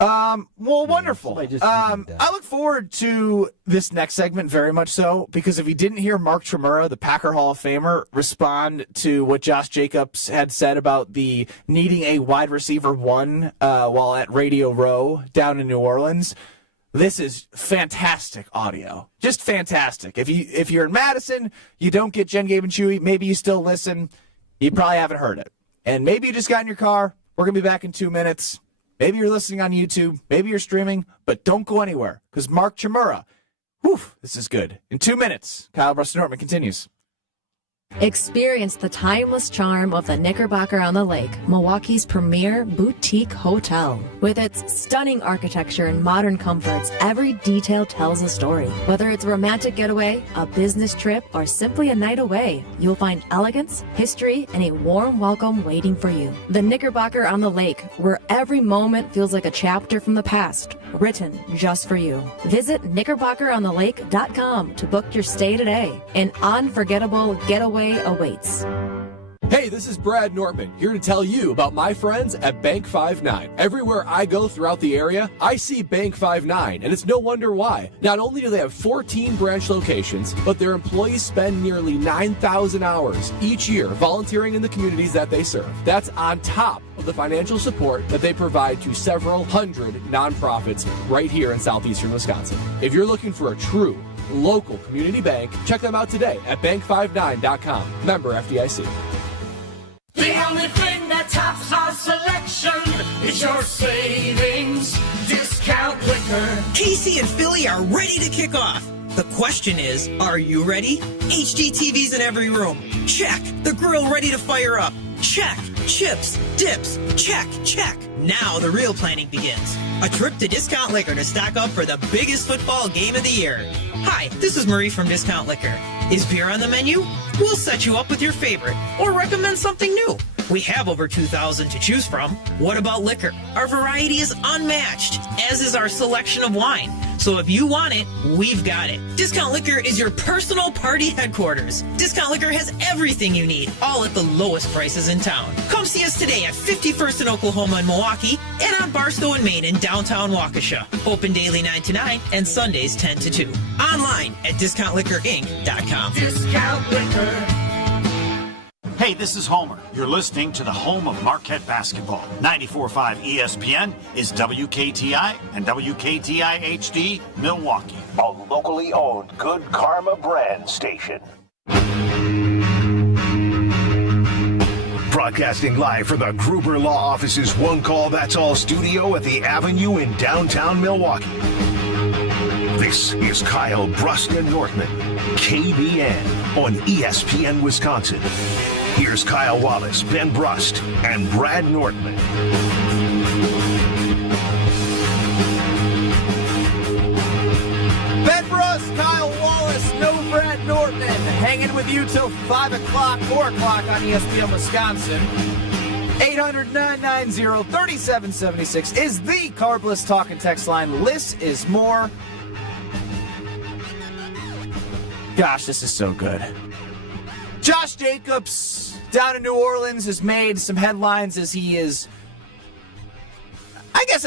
Well, wonderful. somebody just I did that. look forward to this next segment very much so, because if you didn't hear Mark Tremura, the Packer Hall of Famer, respond to what Josh Jacobs had said about the needing a wide receiver one while at Radio Row down in New Orleans, this is fantastic audio. Just fantastic. If you're in Madison, you don't get Jen, Gabe, and Chewy, maybe you still listen. You probably haven't heard it. And maybe you just got in your car. We're going to be back in 2 minutes. Maybe you're listening on YouTube. Maybe you're streaming, but don't go anywhere because Mark Chimura Whew, this is good. In 2 minutes, Kyle Brust-Nortman continues. Experience the timeless charm of the Knickerbocker on the Lake, Milwaukee's premier boutique hotel. With its stunning architecture and modern comforts, every detail tells a story. Whether it's a romantic getaway, a business trip, or simply a night away, you'll find elegance, history, and a warm welcome waiting for you. The Knickerbocker on the Lake, where every moment feels like a chapter from the past, written just for you. Visit knickerbockeronthelake.com to book your stay today. An unforgettable getaway awaits. Hey, this is Brad Nortman, here to tell you about my friends at Bank 5-9. Everywhere I go throughout the area, I see Bank 5-9, and it's no wonder why. Not only do they have 14 branch locations, but their employees spend nearly 9,000 hours each year volunteering in the communities that they serve. That's on top of the financial support that they provide to several hundred nonprofits right here in southeastern Wisconsin. If you're looking for a true local community bank, check them out today at bank59.com. Member FDIC. The only thing that tops our selection is your savings discount liquor. Casey and Philly are ready to kick off. The question is, are you ready? HD TVs in every room. Check. The grill ready to fire up. Check. Chips, dips, check, check. Now the real planning begins. A trip to Discount Liquor to stock up for the biggest football game of the year. Hi, this is Marie from Discount Liquor. Is beer on the menu? We'll set you up with your favorite or recommend something new. We have over 2,000 to choose from. What about liquor? Our variety is unmatched, as is our selection of wine. So if you want it, we've got it. Discount Liquor is your personal party headquarters. Discount Liquor has everything you need, all at the lowest prices in town. Come see us today at 51st in Oklahoma and Milwaukee, and on Barstow and Main in downtown Waukesha. Open daily 9 to 9 and Sundays 10 to 2. Online at discountliquorinc.com. Discount Liquor. Hey, this is Homer. You're listening to the home of Marquette basketball. 94.5 ESPN is WKTI and WKTI HD Milwaukee. A locally owned Good Karma brand station. Broadcasting live from the Gruber Law Office's One Call That's All studio at the Avenue in downtown Milwaukee. This is Kyle Brust-Nortman, KBN on ESPN Wisconsin. Here's Kyle Wallace, Ben Brust, and Brad Nortman. Ben Brust, Kyle Wallace, no Brad Nortman, hanging with you till 5 o'clock, 4 o'clock on ESPN Wisconsin. 800-990-3776 is the Carbless Talk and Text line. Less is more. Gosh, this is so good. Josh Jacobs down in New Orleans has made some headlines as he is,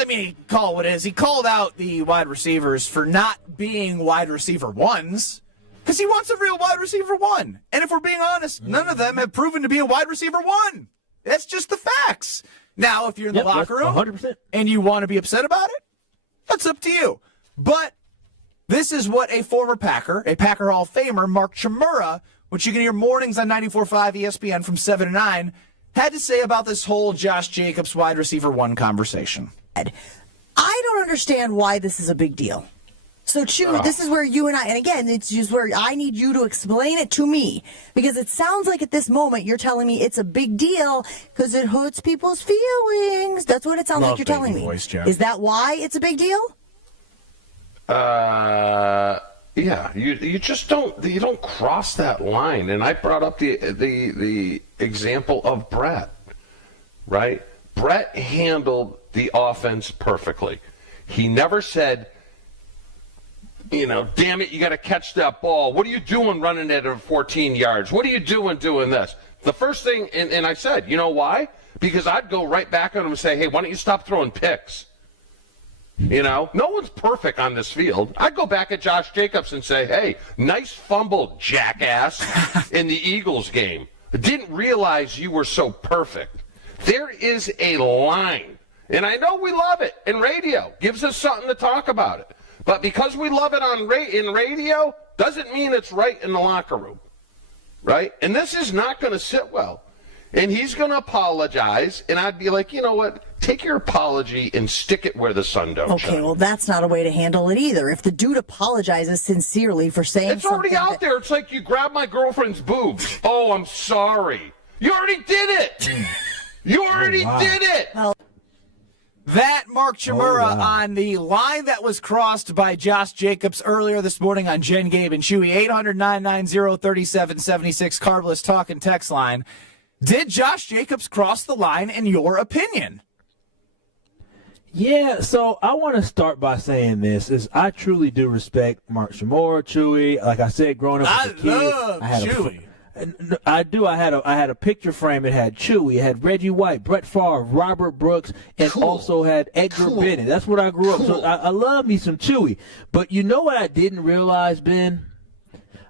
he call what it is. He called out the wide receivers for not being wide receiver ones because he wants a real wide receiver one. And if we're being honest, none of them have proven to be a wide receiver one. That's just the facts. Now, if you're in the locker room 100%. and you want to be upset about it, that's up to you. But this is what a former Packer, a Packer Hall of Famer, Mark Chmura, which you can hear mornings on 94.5 ESPN from 7 to 9, had to say about this whole Josh Jacobs wide receiver one conversation. I don't understand why this is a big deal. So, Chew, this is where you and I, and again, it's just where I need you to explain it to me. Because it sounds like at this moment you're telling me it's a big deal because it hurts people's feelings. That's what it sounds like you're telling me. Voice, is that why it's a big deal? Yeah, you just don't cross that line. And I brought up the example of Brett, right? Brett handled the offense perfectly. He never said, damn it, you got to catch that ball. What are you doing running it at 14 yards? What are you doing this? The first thing, and I said, you know why? Because I'd go right back on him and say, hey, why don't you stop throwing picks? No one's perfect on this field. I'd go back at Josh Jacobs and say, hey, nice fumble, jackass, in the Eagles game. I didn't realize you were so perfect. There is a line, and I know we love it, and radio gives us something to talk about it. But because we love it in radio, doesn't mean it's right in the locker room, right? And this is not going to sit well. and he's going to apologize, and I'd be like, you know what? Take your apology and stick it where the sun don't Okay, shine. well, that's not a way to handle it either. If the dude apologizes sincerely for saying It's already something out there. It's like you grab my girlfriend's boobs. Oh, I'm sorry. You already did it. You already did it. That Mark Chmura on the line that was crossed by Josh Jacobs earlier this morning on Jen, Gabe, and Chewy. 800-990-3776 Carbless talk and text line. Did Josh Jacobs cross the line in your opinion? Yeah, so I want to start by saying this: is I truly do respect Mark Chmura, Chewy. Like I said, growing up as a kid, love Chewy. I do. I had a picture frame. It had Chewy, it had Reggie White, Brett Favre, Robert Brooks, and also had Edgar Bennett. That's what I grew up. So I love me some Chewy. But you know what I didn't realize, Ben?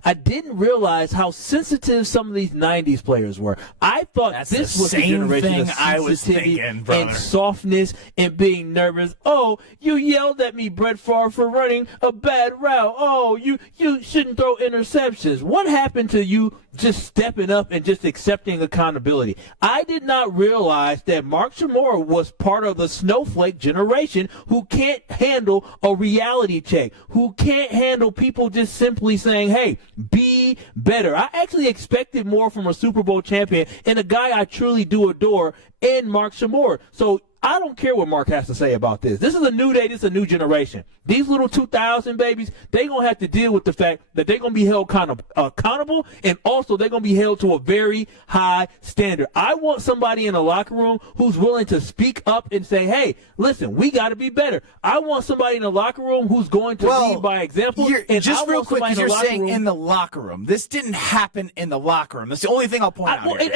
I didn't realize how sensitive some of these 90s players were. I thought this was the generation of sensitivity and softness and being nervous. Oh, you yelled at me, Brett Favre, for running a bad route. Oh, you shouldn't throw interceptions. What happened to you just stepping up and just accepting accountability? I did not realize that Mark Chmura was part of the snowflake generation who can't handle a reality check, who can't handle people just simply saying, hey, be better. I actually expected more from a Super Bowl champion and a guy I truly do adore in Mark Chmura. So I don't care what Mark has to say about this. This is a new day. This is a new generation. These little 2000 babies, they're going to have to deal with the fact that they're going to be held accountable, and also they're going to be held to a very high standard. I want somebody in the locker room who's willing to speak up and say, hey, listen, we got to be better. I want somebody in the locker room who's going to lead by example. And just real quick, because you're saying in the locker room. This didn't happen in the locker room. That's the only thing I'll point out here.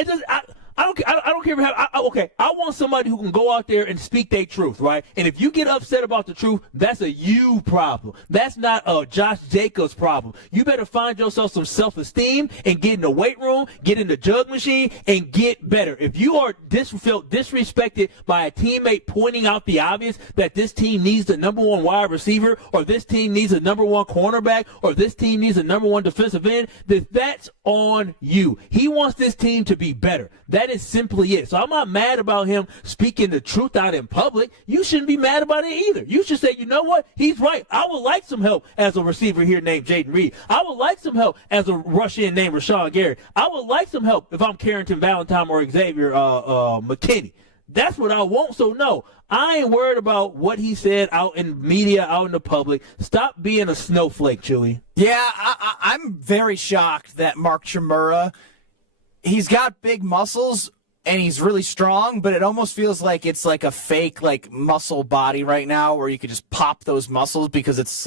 I don't care. I want somebody who can go out there and speak their truth, right? And if you get upset about the truth, that's a you problem. That's not a Josh Jacobs problem. You better find yourself some self-esteem and get in the weight room, get in the jug machine, and get better. If you are felt disrespected by a teammate pointing out the obvious that this team needs the number one wide receiver, or this team needs a number one cornerback, or this team needs a number one defensive end, that's on you. He wants this team to be better. That is simply it. So I'm not mad about him speaking the truth out in public. You shouldn't be mad about it either. You should say, you know what? He's right. I would like some help as a receiver here named Jaden Reed. I would like some help as a rush-in named Rashawn Gary. I would like some help if I'm Carrington Valentine or Xavier McKinney. That's what I want. So, no, I ain't worried about what he said out in media, out in the public. Stop being a snowflake, Chewy. Yeah, I'm very shocked that Mark Chmura, he's got big muscles and he's really strong, but it almost feels like it's like a fake muscle body right now where you could just pop those muscles because it's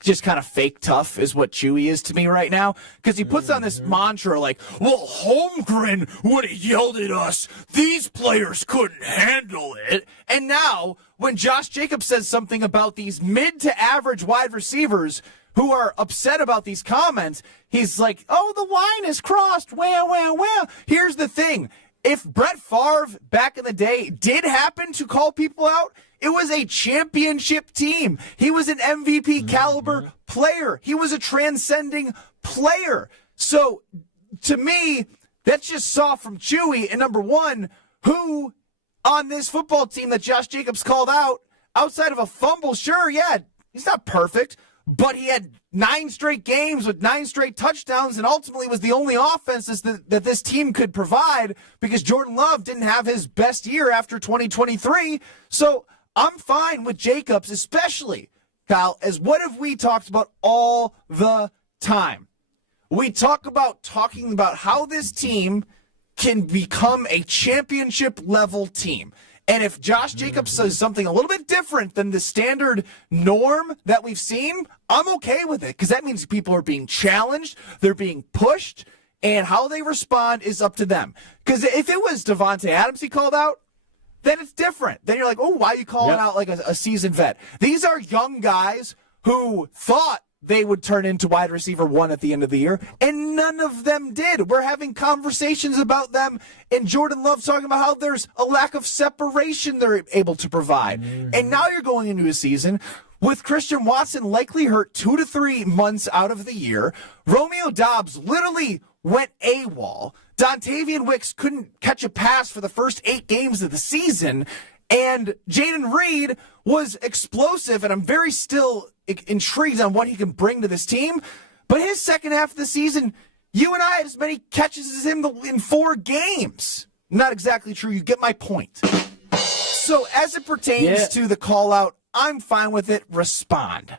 just kind of fake tough is what Chewy is to me right now. Because he puts on this mantra like, well, Holmgren would have yelled at us. These players couldn't handle it. And now when Josh Jacobs says something about these mid to average wide receivers who are upset about these comments, he's like, oh, the line is crossed. Well. Here's the thing. If Brett Favre back in the day did happen to call people out, it was a championship team. He was an MVP caliber player. He was a transcending player. So to me, that's just soft from Chewy. And number one, who on this football team that Josh Jacobs called out, outside of a fumble, sure, yeah, he's not perfect, but he had 9 straight games with 9 straight touchdowns and ultimately was the only offense that this team could provide because Jordan Love didn't have his best year after 2023. So I'm fine with Jacobs, especially, Kyle, as what have we talked about all the time? We talking about how this team can become a championship level team. And if Josh Jacobs says something a little bit different than the standard norm that we've seen, I'm okay with it because that means people are being challenged, they're being pushed, and how they respond is up to them. Because if it was Devontae Adams he called out, then it's different. Then you're like, oh, why are you calling out like a seasoned vet? These are young guys who thought they would turn into wide receiver 1 at the end of the year, and none of them did. We're having conversations about them, and Jordan Love's talking about how there's a lack of separation they're able to provide. And now you're going into a season with Christian Watson likely hurt 2 to 3 months out of the year. Romeo Doubs literally went AWOL. Dontavian Wicks couldn't catch a pass for the first 8 games of the season. And Jaden Reed was explosive, and I'm very still intrigued on what he can bring to this team. But his second half of the season, you and I had as many catches as him in 4 games. Not exactly true. You get my point. So as it pertains to the call-out, I'm fine with it. Respond.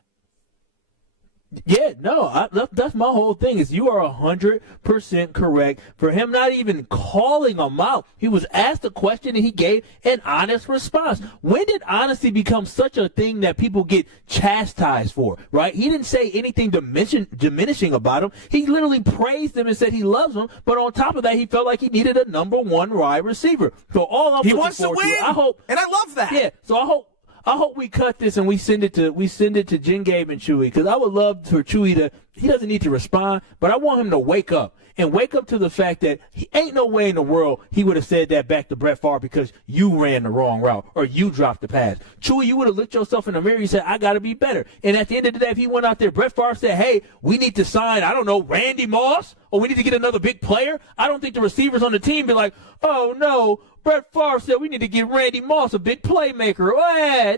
Yeah, no, that's my whole thing is you are 100% correct for him not even calling him out. He was asked a question and he gave an honest response. When did honesty become such a thing that people get chastised for, right? He didn't say anything diminishing about him. He literally praised him and said he loves him, but on top of that, he felt like he needed a number 1 wide receiver. So all I'm he looking wants to forward win, I hope, and I love that. Yeah, so I hope we cut this and we send it to Jen Gabe and Chewy, because I would love for Chewy he doesn't need to respond, but I want him to wake up to the fact that he ain't no way in the world he would have said that back to Brett Favre because you ran the wrong route or you dropped the pass. Chewy, you would have looked yourself in the mirror and said, I got to be better. And at the end of the day, if he went out there, Brett Favre said, hey, we need to sign, I don't know, Randy Moss, or we need to get another big player. I don't think the receivers on the team be like, oh, no, Brett Favre said we need to get Randy Moss, a big playmaker.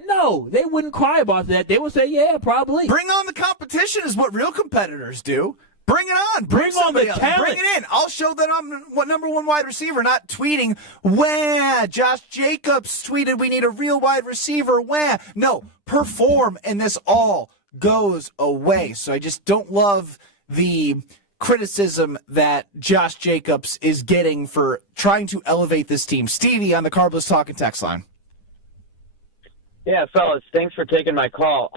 No, they wouldn't cry about that. They would say, yeah, probably. Bring on the competition is what real competitors do. Bring it on. Bring on the else. talent. Bring it in. I'll show that I'm what number 1 wide receiver, not tweeting, wah, Josh Jacobs tweeted we need a real wide receiver, wah. No, perform, and this all goes away. So I just don't love the criticism that Josh Jacobs is getting for trying to elevate this team. Stevie on the Carbless Talk and Text line. Yeah, fellas, thanks for taking my call.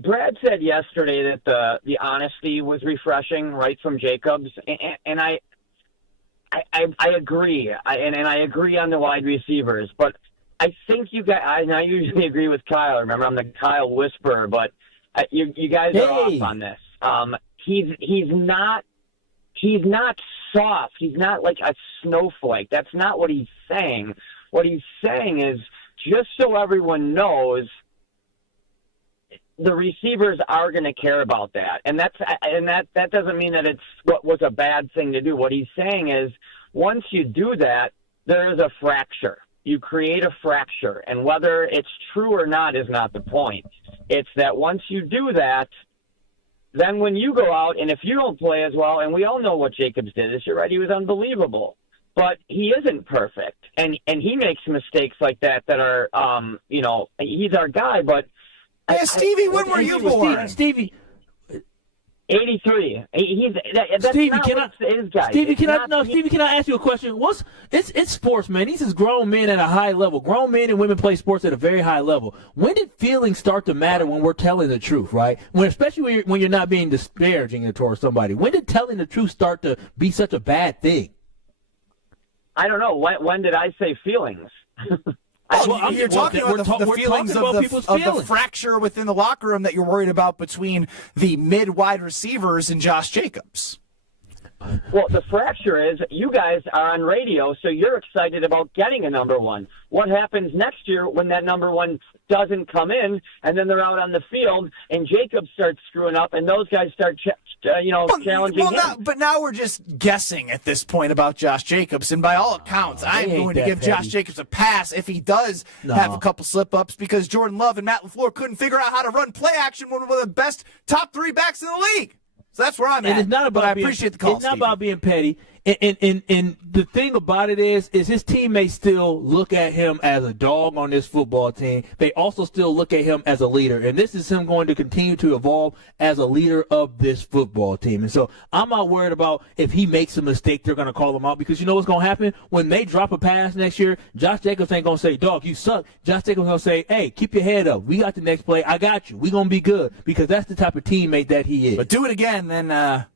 Brad said yesterday that the honesty was refreshing, right, from Jacobs, and I agree, and I agree on the wide receivers, but I think you guys, I usually agree with Kyle. Remember, I'm the Kyle whisperer, but you guys are off on this. He's not soft. He's not like a snowflake. That's not what he's saying. What he's saying is, just so everyone knows, the receivers are going to care about that, and that doesn't mean that it's what was a bad thing to do. What he's saying is, once you do that, there is a fracture. You create a fracture, and whether it's true or not is not the point. It's that once you do that, then when you go out, and if you don't play as well, and we all know what Jacobs did this year, right? He was unbelievable. But he isn't perfect, and he makes mistakes like that are, he's our guy, but... Yeah, Stevie, when were you born? Stevie. 83. That's Stevie, not can his guy. Stevie, can I ask you a question? It's sports, man. These is grown men at a high level. Grown men and women play sports at a very high level. When did feelings start to matter when we're telling the truth, right? Especially when you're not being disparaging towards somebody. When did telling the truth start to be such a bad thing? I don't know. When did I say feelings? You're talking about the feelings of the fracture within the locker room that you're worried about between the mid-wide receivers and Josh Jacobs. Well, the fracture is you guys are on radio, so you're excited about getting a number 1. What happens next year when that number 1 doesn't come in, and then they're out on the field, and Jacobs starts screwing up, and those guys start challenging him? But now we're just guessing at this point about Josh Jacobs, and by all accounts, I'm going to give Josh Jacobs a pass if he does have a couple slip-ups, because Jordan Love and Matt LaFleur couldn't figure out how to run play action when one of the best top 3 backs in the league. So that's where I'm at. It's not about but I appreciate the call, It's not about being petty. And the thing about it is his teammates still look at him as a dog on this football team. They also still look at him as a leader. And this is him going to continue to evolve as a leader of this football team. And so I'm not worried about if he makes a mistake, they're going to call him out. Because you know what's going to happen? When they drop a pass next year, Josh Jacobs ain't going to say, dog, you suck. Josh Jacobs going to say, hey, keep your head up. We got the next play. I got you. We're going to be good. Because that's the type of teammate that he is. But do it again, then I'm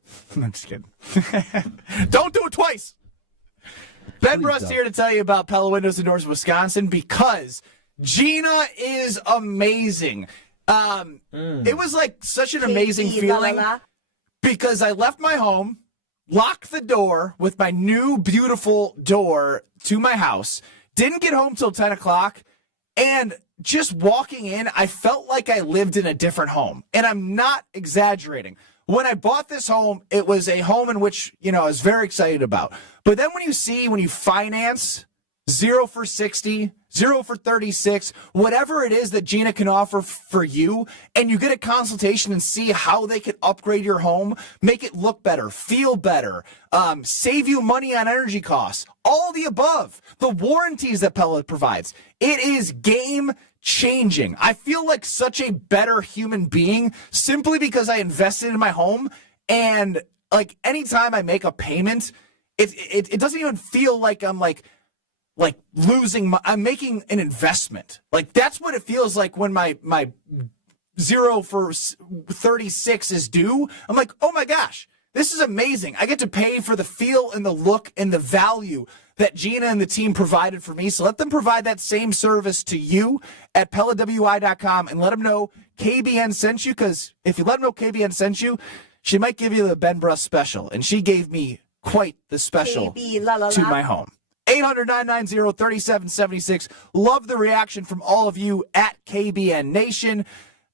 just kidding. Don't do it twice. Ben Brust here to tell you about Pella Windows and Doors Wisconsin, because Gina is amazing. It was like such an amazing feeling because I left my home, locked the door with my new beautiful door to my house, didn't get home till 10 o'clock, and just walking in, I felt like I lived in a different home. And I'm not exaggerating. when I bought this home, it was a home in which, I was very excited about. But then when you finance 0 for 60, 0 for 36, whatever it is that Gina can offer for you, and you get a consultation and see how they can upgrade your home, make it look better, feel better, save you money on energy costs, all the above, the warranties that Pella provides. It is game changing. I feel like such a better human being simply because I invested in my home, and like anytime I make a payment, it doesn't even feel like I'm like losing I'm making an investment. Like that's what it feels like when my 0 for 36 is due. I'm like, oh my gosh, this is amazing. I get to pay for the feel and the look and the value that Gina and the team provided for me. So let them provide that same service to you at PellaWI.com and let them know KBN sent you, because if you let them know KBN sent you, she might give you the Ben Bruss special. And she gave me quite the special to my home. 800-990-3776. Love the reaction from all of you at KBN Nation.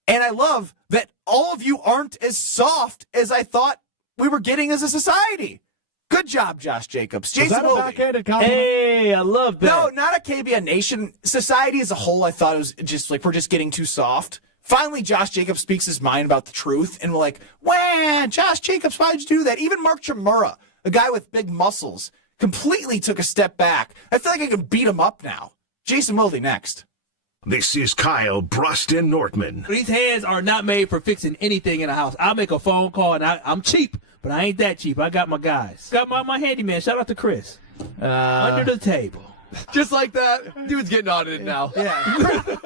And I love that all of you aren't as soft as I thought we were getting as a society. Good job, Josh Jacobs. Jason, is that a backhanded compliment? Hey, I love that. No, not a KBN Nation. Society as a whole, I thought it was just like we're just getting too soft. Finally, Josh Jacobs speaks his mind about the truth, and we're like, wah, Josh Jacobs, why'd you do that? Even Mark Chimura, a guy with big muscles, completely took a step back. I feel like I can beat him up now. Jason Wilde next. This is Kyle Bruston Nortman. These hands are not made for fixing anything in a house. I'll make a phone call, and I'm cheap, but I ain't that cheap. I got my guys. Got my handyman. Shout out to Chris. Under the table. Just like that, dude's getting audited now. Yeah.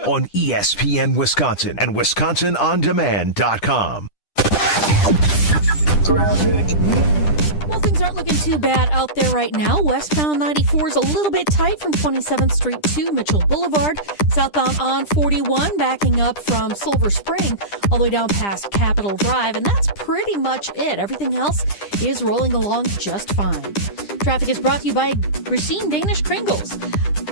On ESPN Wisconsin and WisconsinOnDemand.com. Well, things aren't looking too bad out there right now. Westbound 94 is a little bit tight from 27th Street to Mitchell Boulevard. Southbound on 41 backing up from Silver Spring all the way down past Capitol Drive. And that's pretty much it. Everything else is rolling along just fine. Traffic is brought to you by Racine Danish Kringles.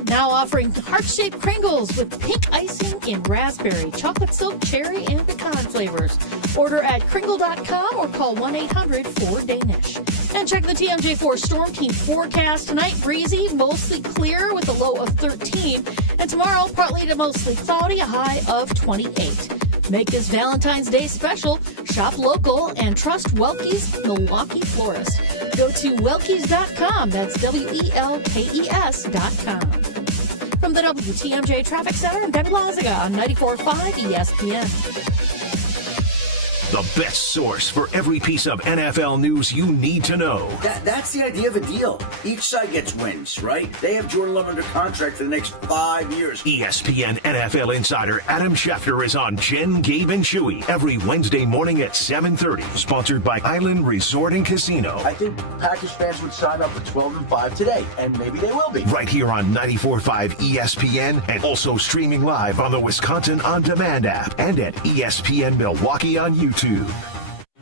Now offering heart-shaped Kringles with pink icing in raspberry, chocolate silk, cherry, and pecan flavors. Order at Kringle.com or call 1-800-4DANISH. And check the TMJ4 Storm Team forecast. Tonight, breezy, mostly clear with a low of 13. And tomorrow, partly to mostly cloudy, a high of 28. Make this Valentine's Day special. Shop local and trust Welke's Milwaukee Florist. Go to Welkes.com. That's WELKES.com. From the WTMJ Traffic Center in Debbie Lazaga on 94.5 ESPN. The best source for every piece of NFL news you need to know. That's the idea of a deal. Each side gets wins, right? They have Jordan Love under contract for the next 5 years. ESPN NFL insider Adam Schefter is on Jen, Gabe, and Chewy every Wednesday morning at 7:30. Sponsored by Island Resort and Casino. I think Packers fans would sign up for 12-5 today, and maybe they will be. Right here on 94.5 ESPN, and also streaming live on the Wisconsin On Demand app and at ESPN Milwaukee on YouTube.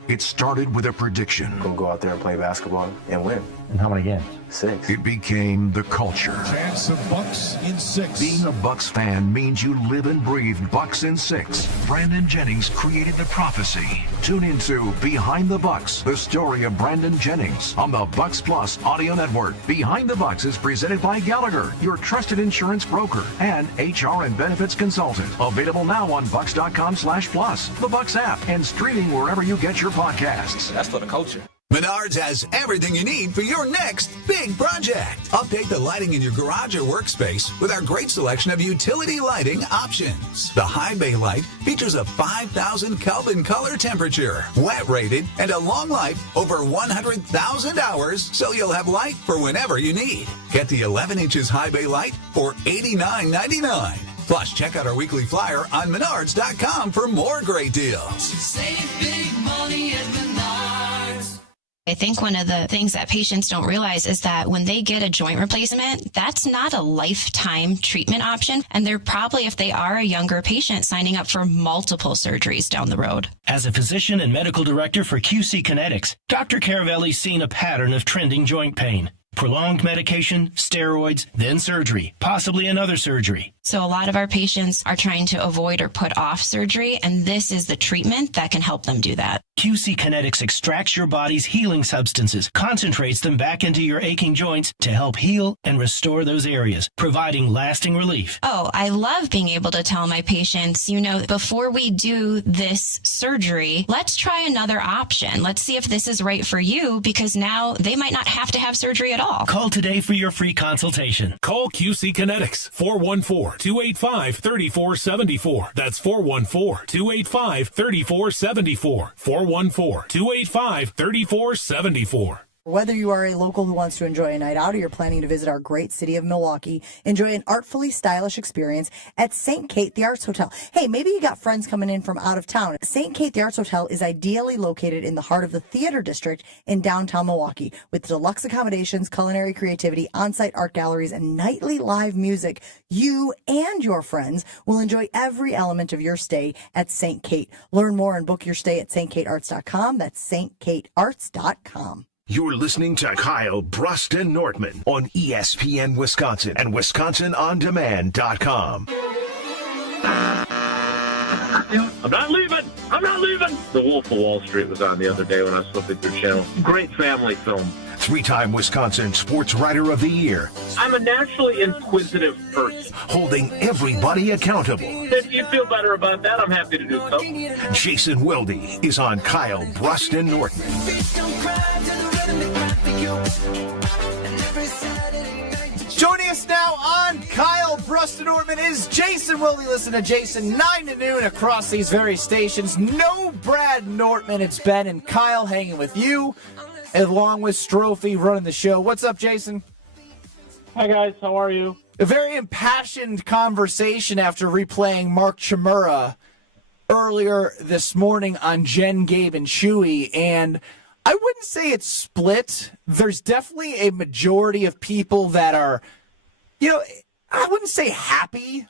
It started with a prediction. We'll go out there and play basketball and win. And how many games? 6. It became the culture. Chance of Bucks in 6. Being a Bucks fan means you live and breathe Bucks in 6. Brandon Jennings created the prophecy. Tune into Behind the Bucks, the story of Brandon Jennings on the Bucks Plus audio network. Behind the Bucks is presented by Gallagher, your trusted insurance broker and HR and benefits consultant. Available now on Bucks.com/plus, the Bucks app, and streaming wherever you get your podcasts. That's for the culture. Menards has everything you need for your next big project. Update the lighting in your garage or workspace with our great selection of utility lighting options. The high bay light features a 5,000 Kelvin color temperature, wet rated, and a long life over 100,000 hours, so you'll have light for whenever you need. Get the 11 inches high bay light for $89.99. Plus, check out our weekly flyer on Menards.com for more great deals. Save big money at Menards. I think one of the things that patients don't realize is that when they get a joint replacement, that's not a lifetime treatment option. And they're probably, if they are a younger patient, signing up for multiple surgeries down the road. As a physician and medical director for QC Kinetics, Dr. Caravelli's seen a pattern of trending joint pain. prolonged medication, steroids, then surgery, possibly another surgery. So a lot of our patients are trying to avoid or put off surgery, and this is the treatment that can help them do that. QC Kinetics extracts your body's healing substances, concentrates them back into your aching joints to help heal and restore those areas, providing lasting relief. Oh, I love being able to tell my patients, before we do this surgery, let's try another option. Let's see if this is right for you, because now they might not have to have surgery at all. Call today for your free consultation. Call QC Kinetics, 414-285-3474. That's 414-285-3474. 414-285-3474. Whether you are a local who wants to enjoy a night out or you're planning to visit our great city of Milwaukee, enjoy an artfully stylish experience at St. Kate the Arts Hotel. Hey, maybe you got friends coming in from out of town. St. Kate the Arts Hotel is ideally located in the heart of the theater district in downtown Milwaukee. With deluxe accommodations, culinary creativity, on-site art galleries, and nightly live music, you and your friends will enjoy every element of your stay at St. Kate. Learn more and book your stay at stkatearts.com. That's stkatearts.com. You're listening to Kyle Brust and Nortman on ESPN Wisconsin and WisconsinOnDemand.com. I'm not leaving. I'm not leaving. The Wolf of Wall Street was on the other day when I was flipping through channel. Great family film. Three-time Wisconsin Sports Writer of the Year. I'm a naturally inquisitive person. Holding everybody accountable. If you feel better about that, I'm happy to do so. Jason Wilde is on Kyle Brust and Nortman. Joining us now on Kyle Brust and Nortman is Jason Wilde. Listen to Jason 9 to noon across these very stations. No Brad Nortman. It's Ben and Kyle hanging with you, along with Strophy running the show. What's up, Jason? Hi, guys. How are you? A very impassioned conversation after replaying Mark Chmura earlier this morning on Jen, Gabe, and Chewy, and I wouldn't say it's split. There's definitely a majority of people that are, I wouldn't say happy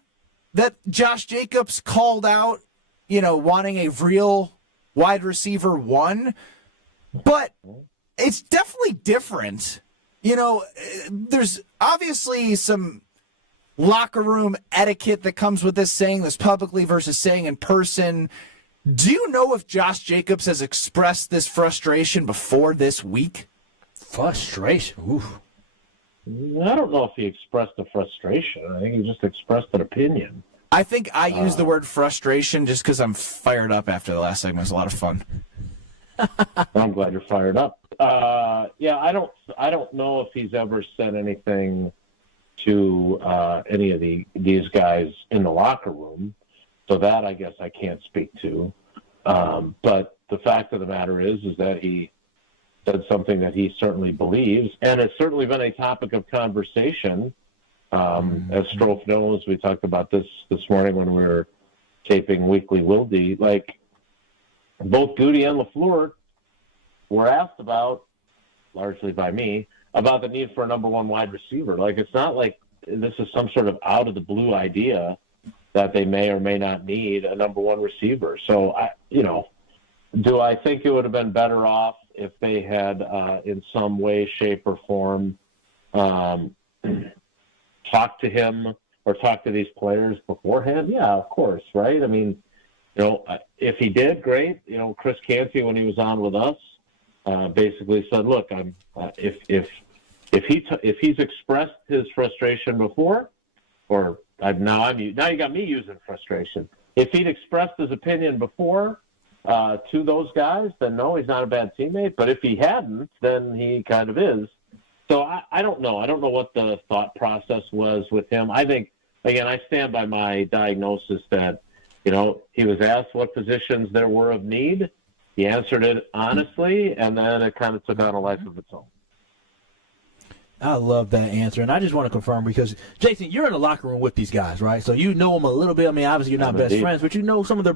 that Josh Jacobs called out, wanting a real wide receiver one, but it's definitely different. There's obviously some locker room etiquette that comes with this, saying this publicly versus saying in person. Do you know if Josh Jacobs has expressed this frustration before this week? Frustration? Oof. I don't know if he expressed a frustration. I think he just expressed an opinion. I think I use the word frustration just because I'm fired up after the last segment. It was a lot of fun. I'm glad you're fired up. I don't know if he's ever said anything to any of these guys in the locker room. So that I guess I can't speak to. But the fact of the matter is that he said something that he certainly believes, and it's certainly been a topic of conversation. As Strofe knows, we talked about this morning when we were taping Weekly Wilde. Like, both Goody and LaFleur were asked about, largely by me, about the need for a number one wide receiver. Like, it's not like this is some sort of out-of-the-blue idea that they may or may not need a number one receiver. So, do I think it would have been better off if they had, in some way, shape, or form, talked to him or talked to these players beforehand? Yeah, of course, right? I mean, if he did, great. Chris Canty, when he was on with us, basically said, "Look, if he's expressed his frustration before, or now you got me using frustration. If he'd expressed his opinion before to those guys, then no, he's not a bad teammate. But if he hadn't, then he kind of is." So I don't know. I don't know what the thought process was with him. I think, again, I stand by my diagnosis that, he was asked what positions there were of need. He answered it honestly, and then it kind of took on a life of its own. I love that answer, and I just want to confirm, because, Jason, you're in the locker room with these guys, right? So you know them a little bit. I mean, obviously you're not best friends, but you know some of their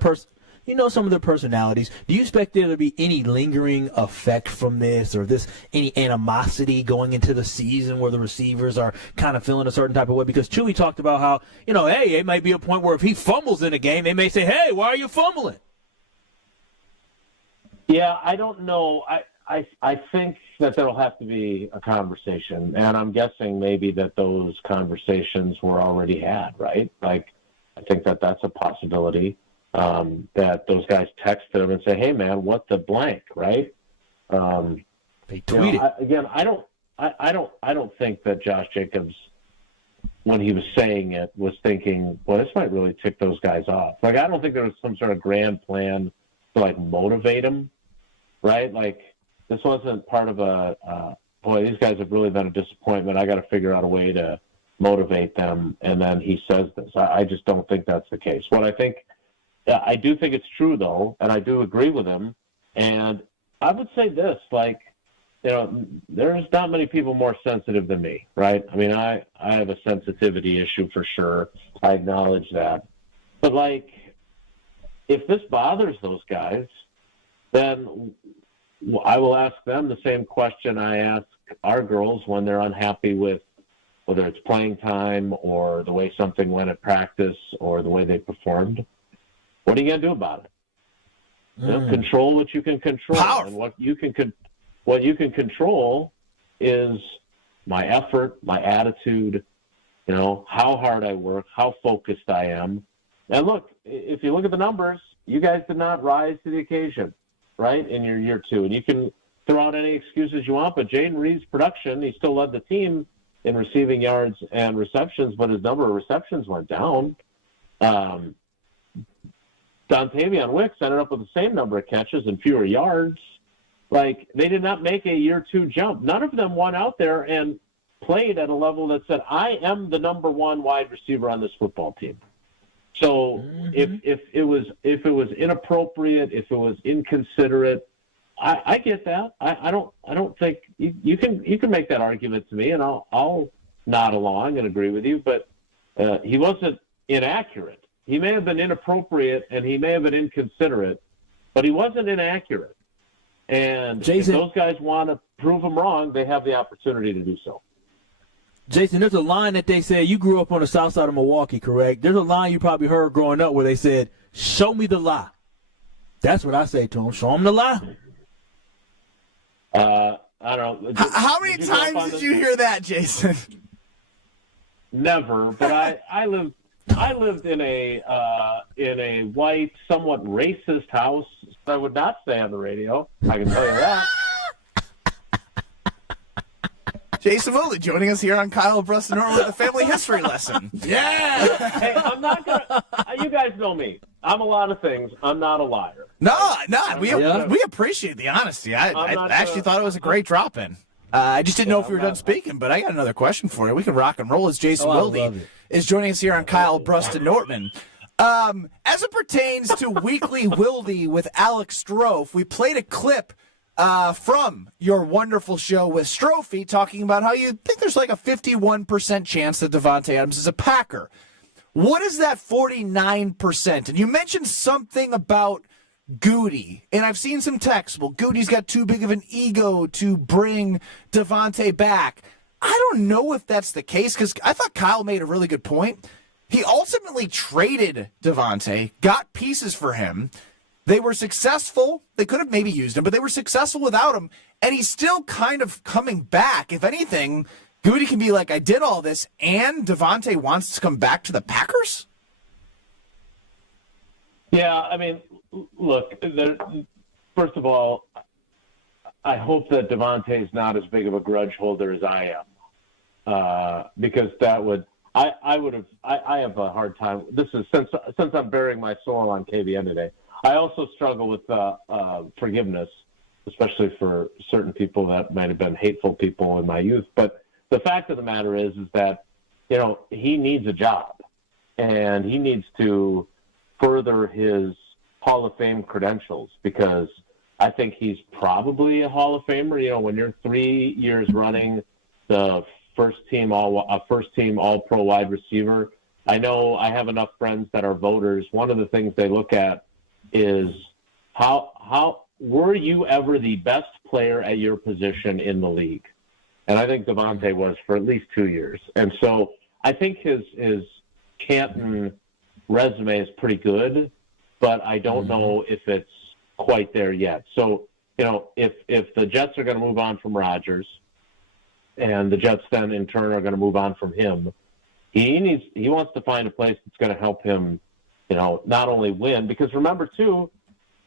personalities. Do you expect there to be any lingering effect from this, or any animosity going into the season where the receivers are kind of feeling a certain type of way? Because Chewy talked about how, hey, it might be a point where if he fumbles in a game, they may say, "Hey, why are you fumbling?" Yeah, I don't know. I think that there'll have to be a conversation, and I'm guessing maybe that those conversations were already had, right? Like, I think that that's a possibility, that those guys texted him and say, "Hey, man, what the blank," right? They tweeted. I don't think that Josh Jacobs, when he was saying it, was thinking, well, this might really tick those guys off. Like, I don't think there was some sort of grand plan to, like, motivate him, right? Like, this wasn't part of boy, these guys have really been a disappointment. I got to figure out a way to motivate them. And then he says this. I just don't think that's the case. What I think, I do think it's true, though, and I do agree with him. And I would say this, like, you know, there's not many people more sensitive than me, right? I mean, I have a sensitivity issue for sure. I acknowledge that. But, like, if this bothers those guys, then I will ask them the same question I ask our girls when they're unhappy with whether it's playing time or the way something went at practice or the way they performed. What are you going to do about it? You know, control what you can control. Powerful. And what you can control is my effort, my attitude, you know, how hard I work, how focused I am. And look, if you look at the numbers, you guys did not rise to the occasion, right, in your year two. And you can throw out any excuses you want, but Jaden Reed's production, he still led the team in receiving yards and receptions, but his number of receptions went down. Dontavion Wicks ended up with the same number of catches and fewer yards. Like, they did not make a year two jump. None of them went out there and played at a level that said, I am the number one wide receiver on this football team. So if it was inappropriate, if it was inconsiderate, I get that. I don't think you can make that argument to me, and I'll nod along and agree with you. But he wasn't inaccurate. He may have been inappropriate and he may have been inconsiderate, but he wasn't inaccurate. And Jason, if those guys want to prove him wrong, they have the opportunity to do so. Jason, there's a line that they said, you grew up on the south side of Milwaukee, correct? There's a line you probably heard growing up where they said, show me the lie. That's what I say to them. Show them the lie. I don't know. How many times did you hear that, Jason? Never, but I lived in a white, somewhat racist house. I would not say on the radio. I can tell you that. Jason Woolley joining us here on Kyle Brust and Norman with a family history lesson. Yeah. Hey, I'm not gonna. You guys know me. I'm a lot of things. I'm not a liar. No. We appreciate the honesty. I actually thought it was a gret drop in. I just didn't know if we were done speaking, but I got another question for you. We can rock and roll as Jason Wilde is joining us here on Kyle Brust and Nortman. As it pertains to Weekly Wilde with Alex Strofe, we played a clip from your wonderful show with Strophe talking about how you think there's like a 51% chance that Davante Adams is a Packer. What is that 49%? And you mentioned something about Goody, and I've seen some texts. Well, Goody's got too big of an ego to bring Davante back. I don't know if that's the case, because I thought Kyle made a really good point. He ultimately traded Davante, got pieces for him. They were successful. They could have maybe used him, but they were successful without him, and he's still kind of coming back. If anything, Goody can be like, I did all this, and Davante wants to come back to the Packers? Yeah, I mean, look, first of all, I hope that Davante's not as big of a grudge holder as I am, because that would I have a hard time. This is since I'm bearing my soul on KVN today. I also struggle with forgiveness, especially for certain people that might have been hateful people in my youth. But the fact of the matter is that, you know, he needs a job, and he needs to further his Hall of Fame credentials, because I think he's probably a Hall of Famer. You know, when you're 3 years running the first team all-pro wide receiver, I know I have enough friends that are voters. One of the things they look at is how were you ever the best player at your position in the league? And I think Davante was for at least 2 years. And so I think his Canton resume is pretty good, but I don't know if it's quite there yet. So, if the Jets are going to move on from Rodgers, and the Jets then in turn are going to move on from him, he wants to find a place that's going to help him, not only win, because remember too,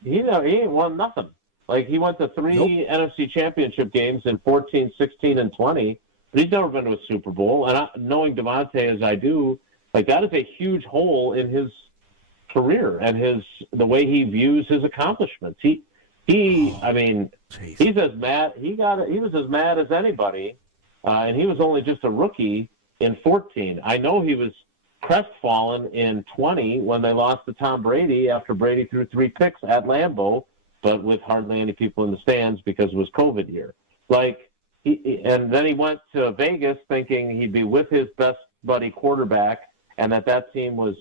he ain't won nothing. Like, he went to 3 NFC championship games in 14, 16, and 20, but he's never been to a Super Bowl. And knowing Devontae as I do, like, that is a huge hole in his career and the way he views his accomplishments. He's as mad. He was as mad as anybody, and he was only just a rookie in 14. I know he was crestfallen in 20 when they lost to Tom Brady after Brady threw 3 picks at Lambeau, but with hardly any people in the stands because it was COVID year. And then he went to Vegas thinking he'd be with his best buddy quarterback and that team was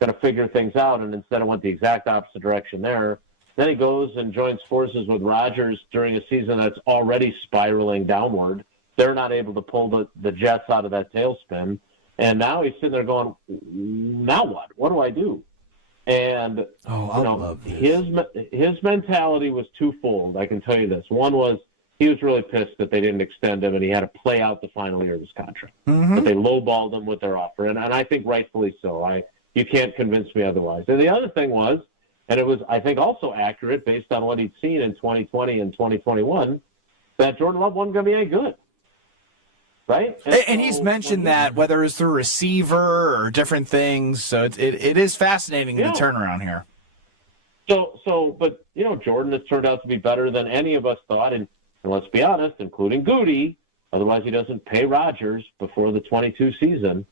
going to figure things out, and instead it went the exact opposite direction there. Then he goes and joins forces with Rodgers during a season that's already spiraling downward. They're not able to pull the Jets out of that tailspin. And now he's sitting there going, now what? What do I do? And his mentality was twofold. I can tell you this. One was he was really pissed that they didn't extend him, and he had to play out the final year of his contract. But they lowballed him with their offer, and I think rightfully so. You can't convince me otherwise. And the other thing was, and it was, I think, also accurate based on what he'd seen in 2020 and 2021, that Jordan Love wasn't going to be any good. Right? And he's mentioned that, whether it's through receiver or different things. So it is fascinating, the turnaround here. But Jordan has turned out to be better than any of us thought. And let's be honest, including Goody, otherwise he doesn't pay Rodgers before the 22 season.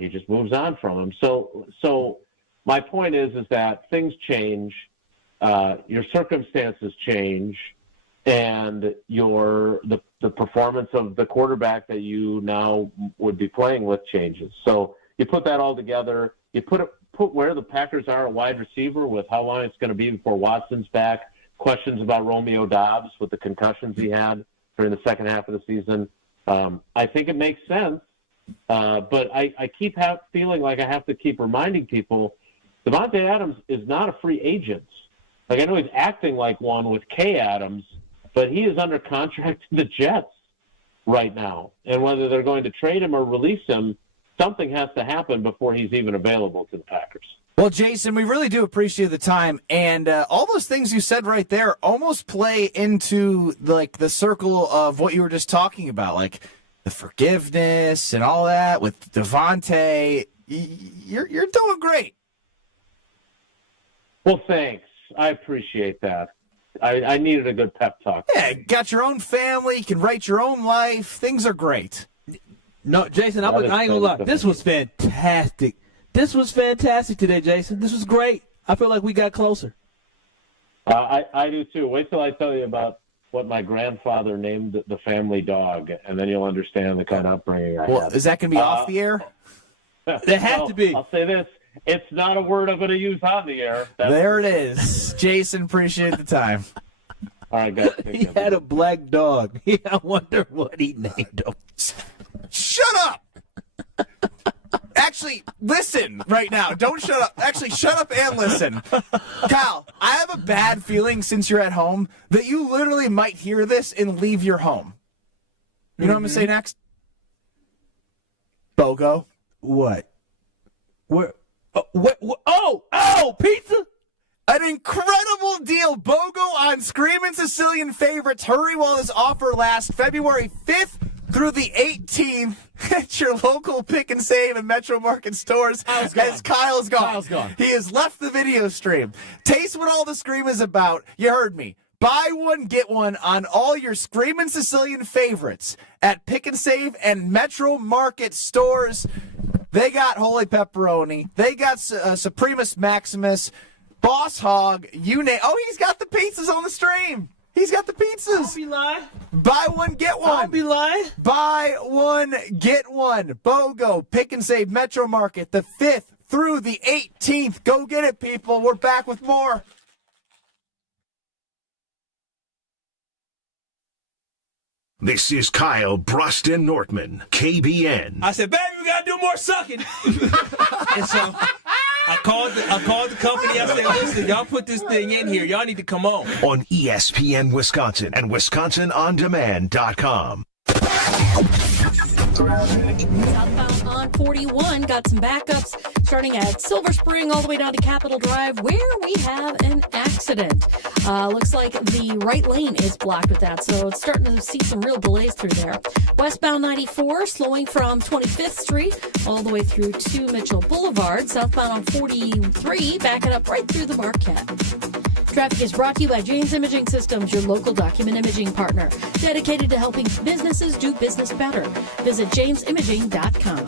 He just moves on from him. So my point is that things change, your circumstances change, and the performance of the quarterback that you now would be playing with changes. So you put that all together. You put where the Packers are at wide receiver with how long it's going to be before Watson's back. Questions about Romeo Doubs with the concussions he had during the second half of the season. I think it makes sense, but I keep feeling like I have to keep reminding people Davante Adams is not a free agent. Like, I know he's acting like one with Kay Adams, but he is under contract to the Jets right now. And whether they're going to trade him or release him, something has to happen before he's even available to the Packers. Well, Jason, we really do appreciate the time. And all those things you said right there almost play into the circle of what you were just talking about, like the forgiveness and all that with Devontae. You're doing great. Well, thanks. I appreciate that. I needed a good pep talk. Yeah, got your own family. You can write your own life. Things are great. No, Jason, I ain't gonna lie. This was fantastic. This was fantastic today, Jason. This was great. I feel like we got closer. I do too. Wait till I tell you about what my grandfather named the family dog, and then you'll understand the kind of upbringing I had. Is that going to be off the air? There has to be. I'll say this. It's not a word I'm going to use on the air. There it is. Jason, appreciate the time. All right, guys. He had a black dog. I wonder what he named him. Shut up! Actually, listen right now. Don't shut up. Actually, shut up and listen. Kyle, I have a bad feeling since you're at home that you literally might hear this and leave your home. You know what I'm going to say next? BOGO. What? Where? Oh, pizza? An incredible deal. BOGO on Screamin' Sicilian favorites. Hurry while this offer lasts. February 5th through the 18th at your local Pick and Save and Metro Market stores. As Kyle's gone. He has left the video stream. Taste what all the scream is about. You heard me. Buy one, get one on all your Screamin' Sicilian favorites at Pick and Save and Metro Market stores. They got Holy Pepperoni. They got Supremus Maximus, Boss Hog, you name. Oh, he's got the pizzas on the stream. He's got the pizzas. I'll be lying. Buy one, get one. I'll be lying. Buy one, get one. BOGO, Pick and Save, Metro Market, the 5th through the 18th. Go get it, people. We're back with more. This is Kyle Broston Nortman, KBN. I said, baby, we got to do more sucking. And so I called the company. I said, listen, y'all put this thing in here. Y'all need to come on. On ESPN Wisconsin and WisconsinOnDemand.com. Southbound on 41 got some backups starting at Silver Spring all the way down to Capitol Drive, where we have an accident. Looks like the right lane is blocked with that, so it's starting to see some real delays through there. Westbound 94 slowing from 25th Street all the way through to Mitchell Boulevard. Southbound on 43 backing up right through the Marquette. Traffic is brought to you by James Imaging Systems, your local document imaging partner, dedicated to helping businesses do business better. Visit jamesimaging.com.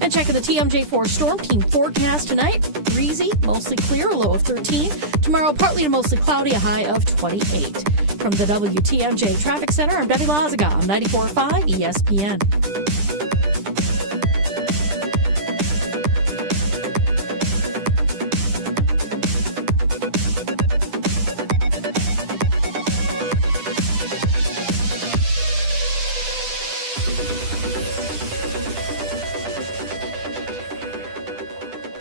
And checking the TMJ4 Storm Team forecast tonight. Breezy, mostly clear, a low of 13. Tomorrow, partly to mostly cloudy, a high of 28. From the WTMJ Traffic Center, I'm Debbie Lazaga on 94.5 ESPN.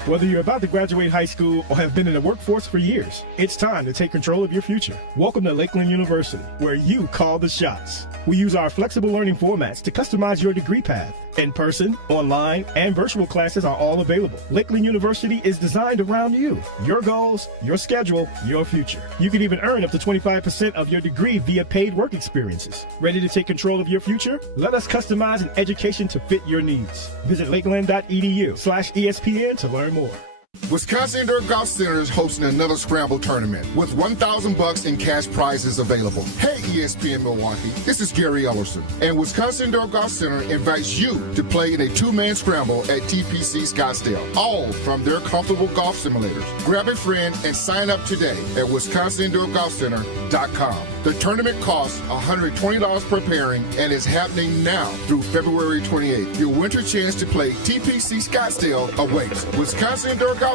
Whether you're about to graduate high school or have been in the workforce for years, it's time to take control of your future. Welcome to Lakeland University, where you call the shots. We use our flexible learning formats to customize your degree path. In person, online, and virtual classes are all available. Lakeland University is designed around you, your goals, your schedule, your future. You can even earn up to 25% of your degree via paid work experiences. Ready to take control of your future? Let us customize an education to fit your needs. Visit lakeland.edu/ESPN to learn more. Wisconsin Indoor Golf Center is hosting another Scramble tournament with $1,000 in cash prizes available. Hey ESPN Milwaukee, this is Gary Ellerson, and Wisconsin Indoor Golf Center invites you to play in a two-man scramble at TPC Scottsdale, all from their comfortable golf simulators. Grab a friend and sign up today at WisconsinIndoorGolfCenter.com. The tournament costs $120 per pairing and is happening now through February 28th. Your winter chance to play TPC Scottsdale awaits. WisconsinIndoorGolfCenter.com.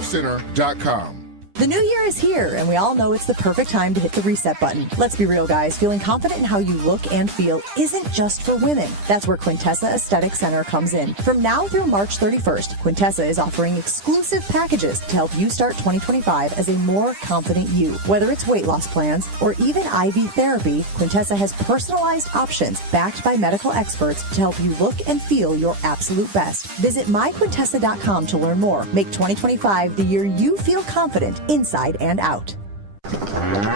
The new year is here, and we all know it's the perfect time to hit the reset button. Let's be real, guys. Feeling confident in how you look and feel isn't just for women. That's where Quintessa Aesthetic Center comes in. From now through March 31st, Quintessa is offering exclusive packages to help you start 2025 as a more confident you. Whether it's weight loss plans or even IV therapy, Quintessa has personalized options backed by medical experts to help you look and feel your absolute best. Visit myquintessa.com to learn more. Make 2025 the year you feel confident inside and out.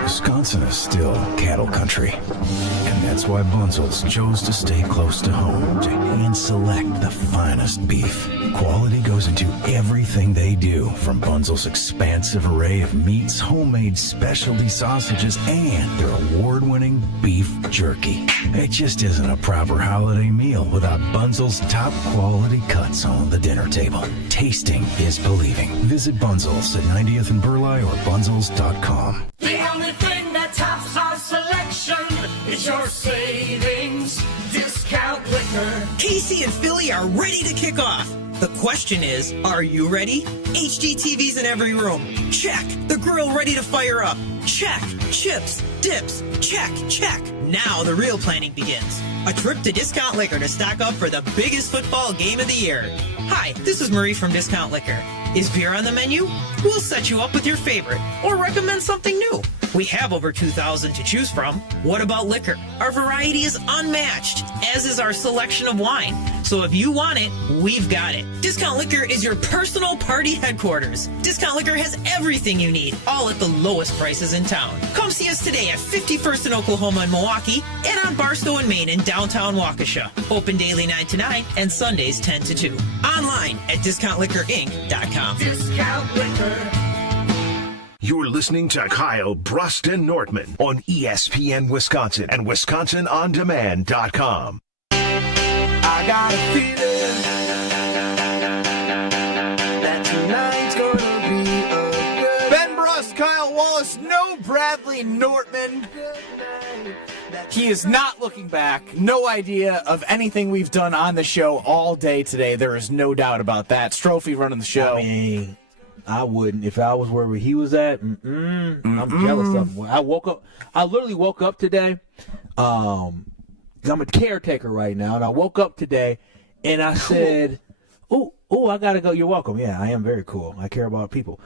Wisconsin is still cattle country, and that's why Bunzel's chose to stay close to home to hand select the finest beef. Quality goes into everything they do, from Bunzel's expansive array of meats, homemade specialty sausages, and their award-winning beef jerky. It just isn't a proper holiday meal without Bunzel's top quality cuts on the dinner table. Tasting is believing. Visit Bunzel's at 90th and Burleigh or bunzels.com. The only thing that tops our selection is your savings discount liquor. Casey and Philly are ready to kick off. The question is, are you ready? HD TVs in every room. Check. The grill ready to fire up. Check. Chips, dips. Check, check. Now the real planning begins. A trip to Discount Liquor to stock up for the biggest football game of the year. Hi, this is Marie from Discount Liquor. Is beer on the menu? We'll set you up with your favorite or recommend something new. We have over 2,000 to choose from. What about liquor? Our variety is unmatched, as is our selection of wine. So if you want it, we've got it. Discount Liquor is your personal party headquarters. Discount Liquor has everything you need, all at the lowest prices in town. Come see us today at 51st in Oklahoma and Milwaukee, and on Barstow and Main in downtown Waukesha. Open daily 9 to 9 and Sundays 10 to 2. Online at DiscountLiquorInc.com. Discount Liquor. You're listening to Kyle Bruston Nortman on ESPN Wisconsin and WisconsinOnDemand.com. I got a feeling that tonight's gonna be a good Ben Brust, Kyle Wallace, no Bradley Nortman. He is not looking back. No idea of anything we've done on the show all day today. There is no doubt about that. Strophy running the show. I mean, I wouldn't. If I was where he was at, I'm jealous of him. I literally woke up today. I'm a caretaker right now, and I woke up today, and I said, "Oh, Oh, I gotta go. You're welcome. Yeah, I am very cool. I care about people.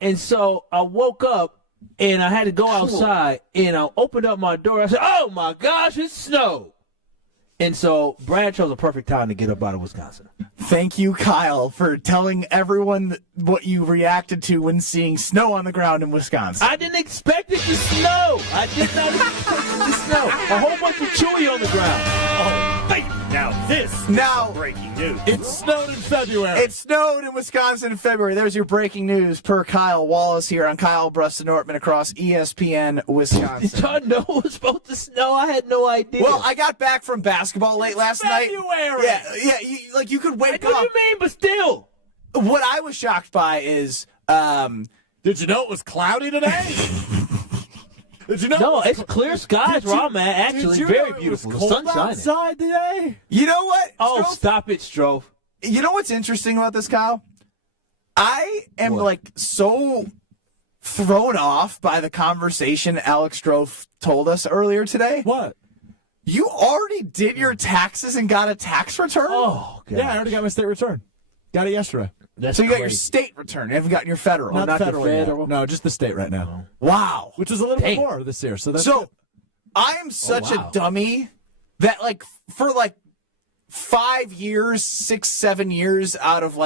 And so I woke up and I had to go outside and I opened up my door. I said, "Oh my gosh, it's snow!" And so Brad chose a perfect time to get up out of Wisconsin. Thank you, Kyle, for telling everyone what you reacted to when seeing snow on the ground in Wisconsin. I didn't expect it to snow. I did not expect it to snow. A whole bunch of chewy on the ground. Oh, hey, now this is breaking news. It snowed in February. It snowed in Wisconsin in February. There's your breaking news per Kyle Wallace here on Kyle Bruston Nortman across ESPN Wisconsin. Did y'all know it was supposed to snow? I had no idea. Well, I got back from basketball late last night. February. Yeah. You could wake up. What do you mean, but still? What I was shocked by is, did you know it was cloudy today? Did you know? No, it's clear skies where I'm at. Actually, very beautiful. The sun's shining outside today. You know what? Oh, Strofe? stop it, Strofe. You know what's interesting about this, Kyle? I am so thrown off by the conversation Alex Strofe told us earlier today. What? You already did your taxes and got a tax return? Oh, God. Yeah, I already got my state return. Got it yesterday. That's so you got your crazy. state return. You haven't gotten your federal. Not the federal, federal? No, just the state right now. Wow. Which is a little bit more this year. So that's good. I am such a dummy that for 5 years, 6, 7 years out of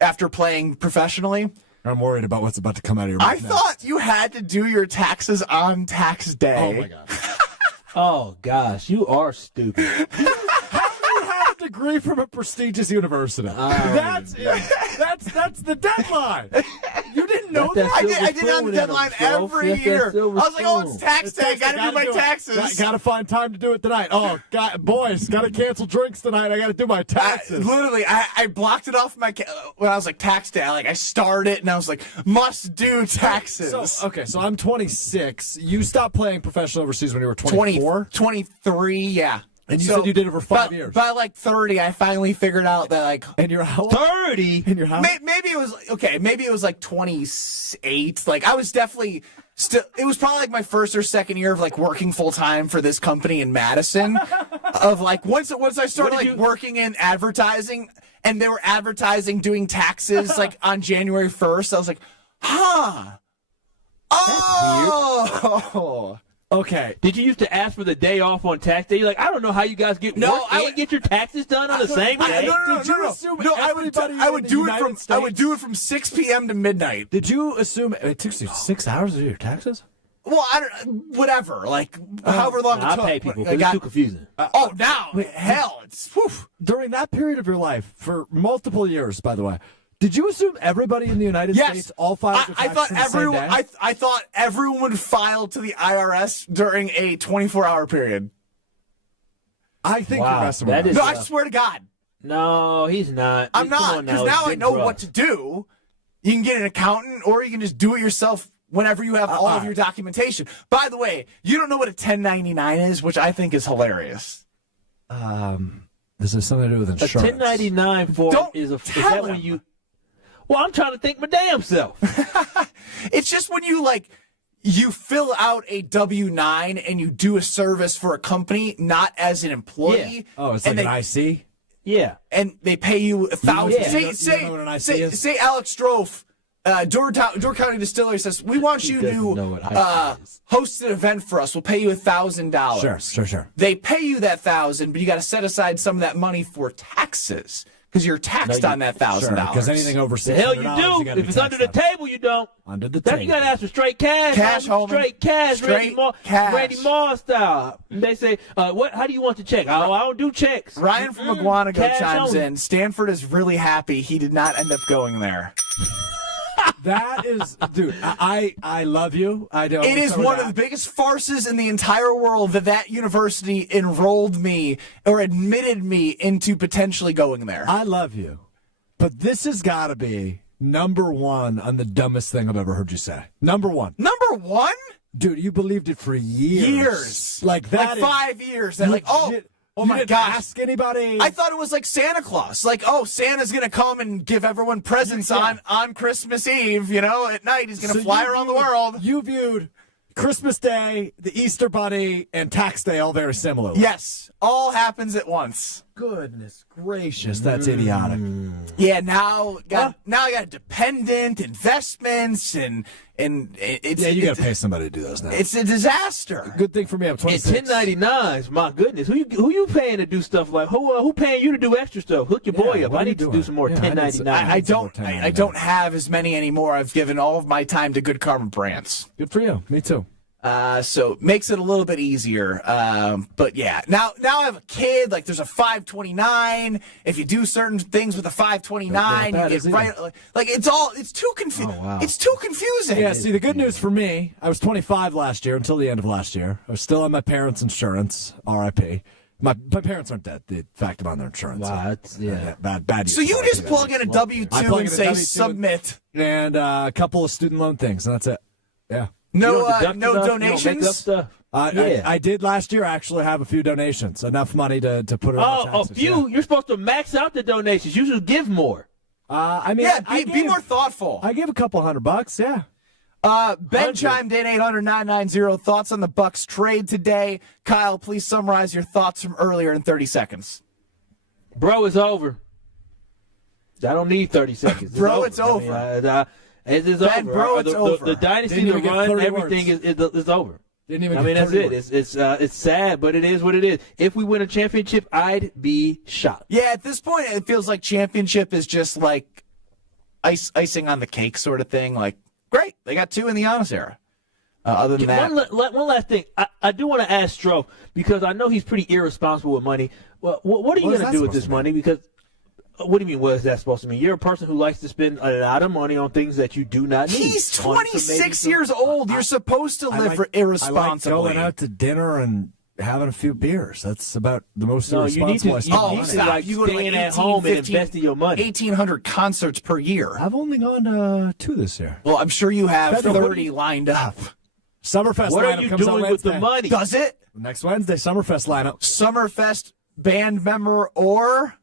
after playing professionally, I'm worried about what's about to come out of your mouth. I thought you had to do your taxes on tax day. Oh my god. Oh gosh, you are stupid. Degree from a prestigious university. That's the deadline. You didn't know that? I did it on the deadline every year. I was like, oh, it's tax day. Got to do my taxes. Got to find time to do it tonight. Oh, boys, got to cancel drinks tonight. I got to do my taxes. Literally, I blocked it off when I was like tax day. I starred it and I was like, must do taxes. So I'm 26. You stopped playing professional overseas when you were 24? 23, yeah. And you said you did it for 5 years. By 30, I finally figured out that And you're how old? 30? And you're how old? Maybe it was maybe it was 28. I was definitely still. It was probably my first or second year of working full time for this company in Madison. Of once I started working in advertising, and they were advertising doing taxes on January 1st. I was like, huh. Oh. Okay. Did you used to ask for the day off on tax day? You're like, I don't know how you guys get work and get your taxes done on the same day. No, I would do it from 6 p.m. to midnight. Did you assume it took you 6 hours to do your taxes? Well, I don't. Whatever. However long it took. I pay people. It's too confusing. Now, hell, it's during that period of your life for multiple years. By the way. Did you assume everybody in the United States all filed their taxes the same day? I thought everyone would file to the IRS during a 24-hour period. I think you're messing with No, I swear to God. No, he's not. I'm not, because now I know what to do. You can get an accountant, or you can just do it yourself whenever you have all of your documentation. By the way, you don't know what a 1099 is, which I think is hilarious. This has something to do with insurance. A 1099 form is that when you... Well, I'm trying to think my damn self. It's just when you you fill out a W-9 and you do a service for a company, not as an employee. Yeah. Oh, it's like an IC? Yeah. And they pay you $1,000. You know what an IC is? Say Alex Strofe, Door County Distillery says, we want you to host an event for us. We'll pay you $1,000. Sure. They pay you that $1,000, but you got to set aside some of that money for taxes. Because you're taxed on that $1,000. Because anything over $600, the hell you do. If it's under the table, you don't. Under the table. You got to ask for straight cash. Straight cash. Randy Moss style. They say, how do you want the check? I don't do checks. Ryan from Iguanago chimes in. Stanford is really happy he did not end up going there. That is, dude, I love you. I don't. It is one of the biggest farces in the entire world that university enrolled me or admitted me into potentially going there. I love you. But this has got to be number one on the dumbest thing I've ever heard you say. Number one. Number one? Dude, you believed it for years. Like that. 5 years. And oh my gosh. Ask anybody. I thought it was like Santa Claus. Santa's going to come and give everyone presents on Christmas Eve, at night. He's going to fly around the world. You viewed Christmas Day, the Easter Bunny, and tax day all very similarly. Yes. All happens at once. Goodness gracious, that's idiotic. Yeah, now I got a dependent, investments, and it's you got to pay somebody to do those now. It's a disaster. Good thing for me, I'm 26. And 1099s, my goodness. Who you paying to do stuff like who paying you to do extra stuff? Hook your boy up. what I are you need to do doing? some more Yeah, 1099s. I don't have as many anymore. I've given all of my time to Good Karma Brands. Good for you. Me too. So it makes it a little bit easier. But yeah, now I have a kid. Like there's a 529. If you do certain things with a 529, you get right. Like it's too confusing. Oh, wow. It's too confusing. Yeah, see, the good news for me, I was 25 last year until the end of last year. I was still on my parents' insurance, RIP. My parents aren't dead. The fact I'm on their insurance. Wow, bad. So you just plug in a W-2 and say submit. And a couple of student loan things, and that's it. Yeah. No donations? I did last year actually have a few donations, enough money to put it on a few? Yeah. You're supposed to max out the donations. You should give more. Be more thoughtful. I gave a couple $100, yeah. Ben chimed in 800-990. Thoughts on the Bucks trade today. Kyle, please summarize your thoughts from earlier in 30 seconds. Bro, it's over. I don't need 30 seconds. It's over. It is Ben, over. Bro, it's over. The dynasty, the run, everything is over. That's it. It's sad, but it is what it is. If we win a championship, I'd be shocked. Yeah, at this point, it feels like championship is just like icing on the cake sort of thing. Like, great, they got 2 in the Giannis era. Other than that, one last thing. I do want to ask Stroh, because I know he's pretty irresponsible with money. Well, what are you going to do with this money? Because what do you mean, what is that supposed to mean? You're a person who likes to spend a lot of money on things that you do not need. He's 26 years old. You're supposed to live irresponsibly. I like going out to dinner and having a few beers. That's about the most irresponsible I spend. You go to like 18, at home 15, and invest in your money. 1,800 concerts per year. I've only gone to 2 this year. Well, I'm sure you have 30 lined up. Summerfest what lineup are you comes doing on with Wednesday. the money? Does it? Next Wednesday, Summerfest lineup. Summerfest band member or...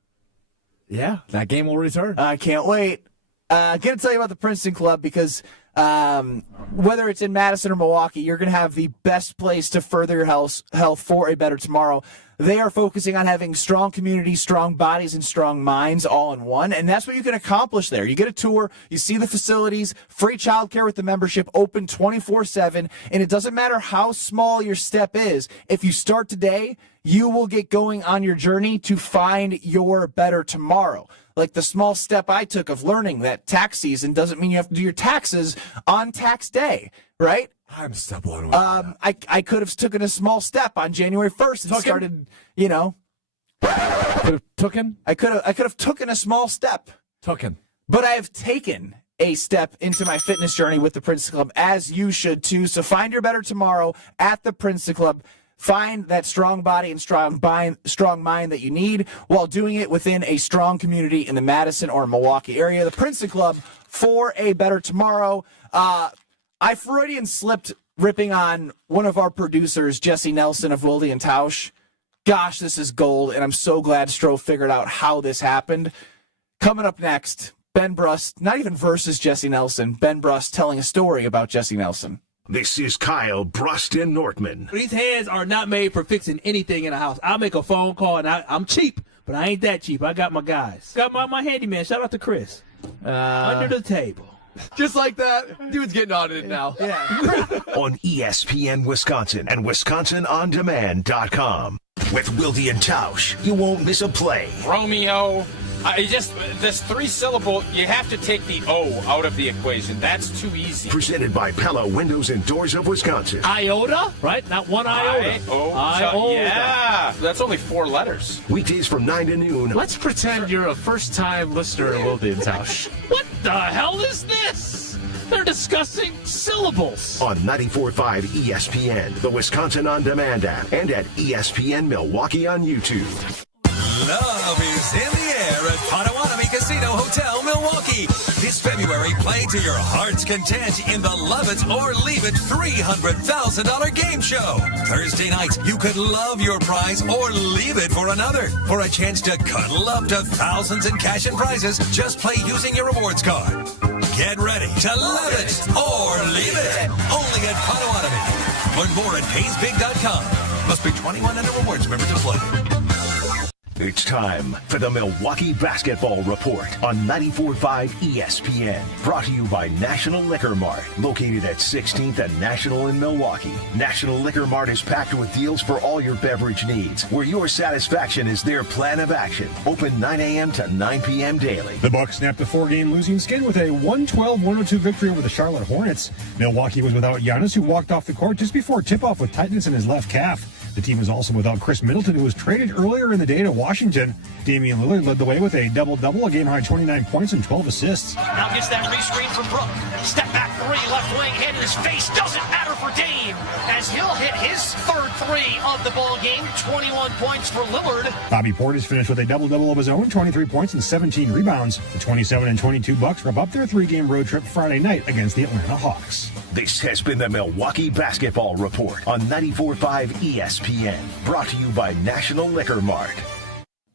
Yeah, that game will return. I can't wait. I'm going to tell you about the Princeton Club because whether it's in Madison or Milwaukee, you're going to have the best place to further your health for a better tomorrow. They are focusing on having strong communities, strong bodies, and strong minds all in one, and that's what you can accomplish there. You get a tour, you see the facilities, free childcare with the membership, open 24/7, and it doesn't matter how small your step is. If you start today, you will get going on your journey to find your better tomorrow. Like the small step I took of learning that tax season doesn't mean you have to do your taxes on tax day, right? I'm still blown away. I could have taken a small step on January 1st and started, Could have taken? I could have taken a small step. But I have taken a step into my fitness journey with the Princeton Club, as you should too. So find your better tomorrow at the Princeton Club. Find that strong body and strong mind that you need while doing it within a strong community in the Madison or Milwaukee area. The Princeton Club for a better tomorrow. I Freudian slipped ripping on one of our producers, Jesse Nelson of Wilde and Tausch. Gosh, this is gold, and I'm so glad Stroh figured out how this happened. Coming up next, Ben Brust, not even versus Jesse Nelson, Ben Brust telling a story about Jesse Nelson. This is Kyle Brust and Nortman. These hands are not made for fixing anything in the house. I'll make a phone call, and I'm cheap, but I ain't that cheap. I got my guys. Got my handyman. Shout out to Chris. Under the table. Just like that, dude's getting audited now. Yeah. On ESPN Wisconsin and WisconsinOnDemand.com. With Wilde and Tausch, you won't miss a play. Romeo. This 3-syllable, you have to take the O out of the equation. That's too easy. Presented by Pella Windows and Doors of Wisconsin. Iota, right? Not one iota. Iota. Yeah. That's only 4 letters. Weekdays from 9 to noon. Let's pretend you're a first-time listener of Wilde and Tausch. What the hell is this? They're discussing syllables. On 94.5 ESPN, the Wisconsin On Demand app, and at ESPN Milwaukee on YouTube. Love is in the air at Potawatomi Casino Hotel, Milwaukee. This February, play to your heart's content in the Love It or Leave It $300,000 game show. Thursday night, you could love your prize or leave it for another. For a chance to cuddle up to thousands in cash and prizes, just play using your rewards card. Get ready to love it or leave it. Only at Potawatomi. Learn more at PaysBig.com. Must be 21 and a rewards member to play. It's time for the Milwaukee Basketball Report on 94.5 ESPN. Brought to you by National Liquor Mart, located at 16th and National in Milwaukee. National Liquor Mart is packed with deals for all your beverage needs, where your satisfaction is their plan of action. Open 9 a.m. to 9 p.m. daily. The Bucks snapped a 4-game losing skid with a 112-102 victory over the Charlotte Hornets. Milwaukee was without Giannis, who walked off the court just before tip-off with tightness in his left calf. The team is also without Chris Middleton, who was traded earlier in the day to Washington. Damian Lillard led the way with a double-double, a game-high 29 points and 12 assists. Now gets that re-screen from Brook. Step back three, left wing, hit in his face. Doesn't matter for Dame, as he'll hit his third three of the ball game. 21 points for Lillard. Bobby Portis finished with a double-double of his own, 23 points and 17 rebounds. The 27 and 22 Bucks wrap up their 3-game road trip Friday night against the Atlanta Hawks. This has been the Milwaukee Basketball Report on 94.5 ESPN. Brought to you by National Liquor Mart.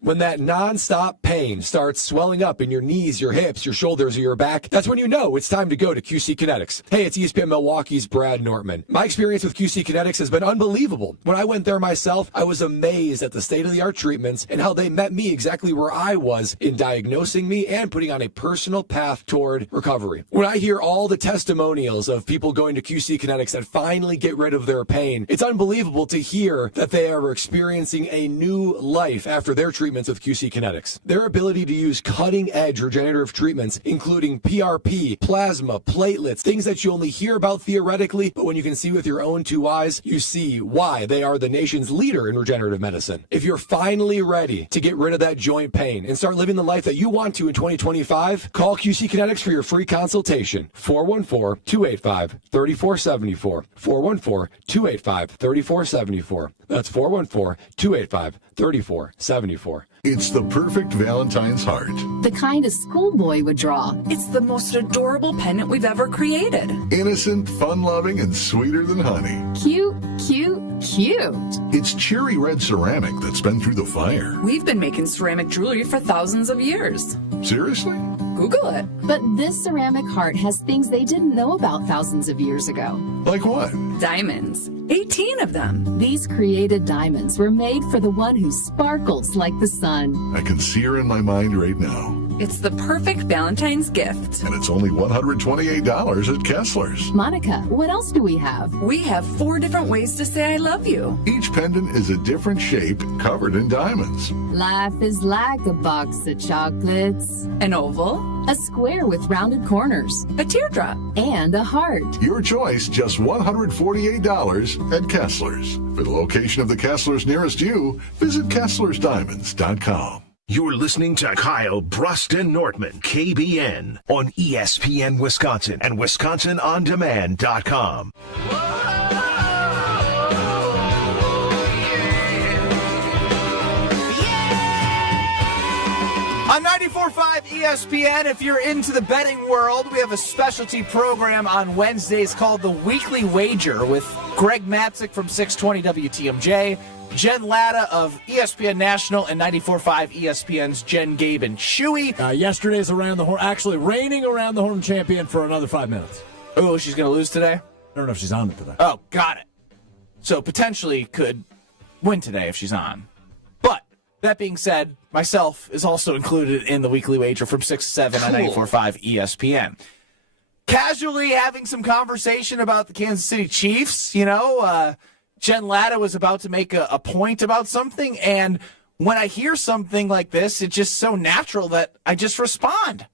When that nonstop pain starts swelling up in your knees, your hips, your shoulders, or your back, that's when you know it's time to go to QC Kinetics. Hey, it's ESPN Milwaukee's Brad Nortman. My experience with QC Kinetics has been unbelievable. When I went there myself, I was amazed at the state-of-the-art treatments and how they met me exactly where I was in diagnosing me and putting on a personal path toward recovery. When I hear all the testimonials of people going to QC Kinetics that finally get rid of their pain, it's unbelievable to hear that they are experiencing a new life after their treatments with QC Kinetics. Their ability to use cutting-edge regenerative treatments, including PRP, plasma, platelets, things that you only hear about theoretically, but when you can see with your own two eyes, you see why they are the nation's leader in regenerative medicine. If you're finally ready to get rid of that joint pain and start living the life that you want to in 2025, call QC Kinetics for your free consultation. 414-285-3474. 414-285-3474. That's 414-285-3474. It's the perfect Valentine's heart. The kind a schoolboy would draw. It's the most adorable pendant we've ever created. Innocent, fun-loving, and sweeter than honey. Cute, cute, cute. It's cherry red ceramic that's been through the fire. We've been making ceramic jewelry for thousands of years. Seriously? Google it. But this ceramic heart has things they didn't know about thousands of years ago. Like what? Diamonds. 18 of them. These created diamonds were made for the one who sparkles like the sun. I can see her in my mind right now. It's the perfect Valentine's gift. And it's only $128 at Kessler's. Monica, what else do we have? We have 4 different ways to say I love you. Each pendant is a different shape covered in diamonds. Life is like a box of chocolates. An oval. A square with rounded corners. A teardrop. And a heart. Your choice, just $148 at Kessler's. For the location of the Kessler's nearest you, visit KesslersDiamonds.com. You're listening to Kyle Bruston Nortman, KBN, on ESPN Wisconsin and WisconsinOnDemand.com. On 94.5 ESPN, if you're into the betting world, we have a specialty program on Wednesdays called The Weekly Wager with Greg Matzik from 620 WTMJ, Jen Latta of ESPN National, and 94.5 ESPN's Jen, Gabe, and Chewy. Yesterday's Around the Horn, actually reigning Around the Horn champion for another 5 minutes. Oh, she's going to lose today? I don't know if she's on it today. Oh, got it. So potentially could win today if she's on. But that being said, myself is also included in the Weekly Wager from 6 to 7 on 94.5 ESPN. Casually having some conversation about the Kansas City Chiefs, Jen Latta was about to make a point about something, and when I hear something like this, it's just so natural that I just respond.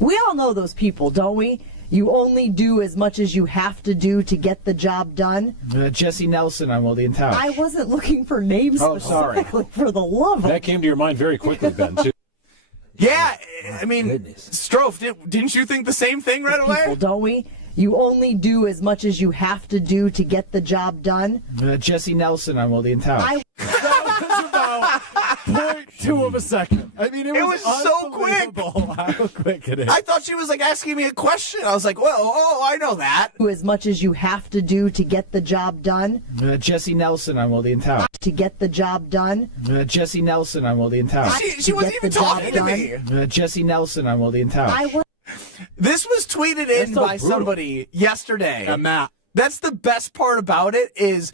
We all know those people, don't we? You only do as much as you have to do to get the job done. Jesse Nelson on Wilde and Tausch. I wasn't looking for names specifically, for the love of That came to your mind very quickly, Ben, too. Yeah, I mean, Strofe, didn't you think the same thing right away? People, don't we? You only do as much as you have to do to get the job done. Jesse Nelson on Wilde and Tausch. That was about 0.2 of a second. I mean, it was so quick. How quick it is. I thought she was like asking me a question. I was like, well, I know that. Do as much as you have to do to get the job done. Jesse Nelson on Wilde and Tausch. To get the job done. Jesse Nelson on Wilde and Tausch. She wasn't even talking to me. Jesse Nelson on Wilde and Tausch. This was tweeted in by somebody yesterday. Yeah, Matt. That's the best part about it is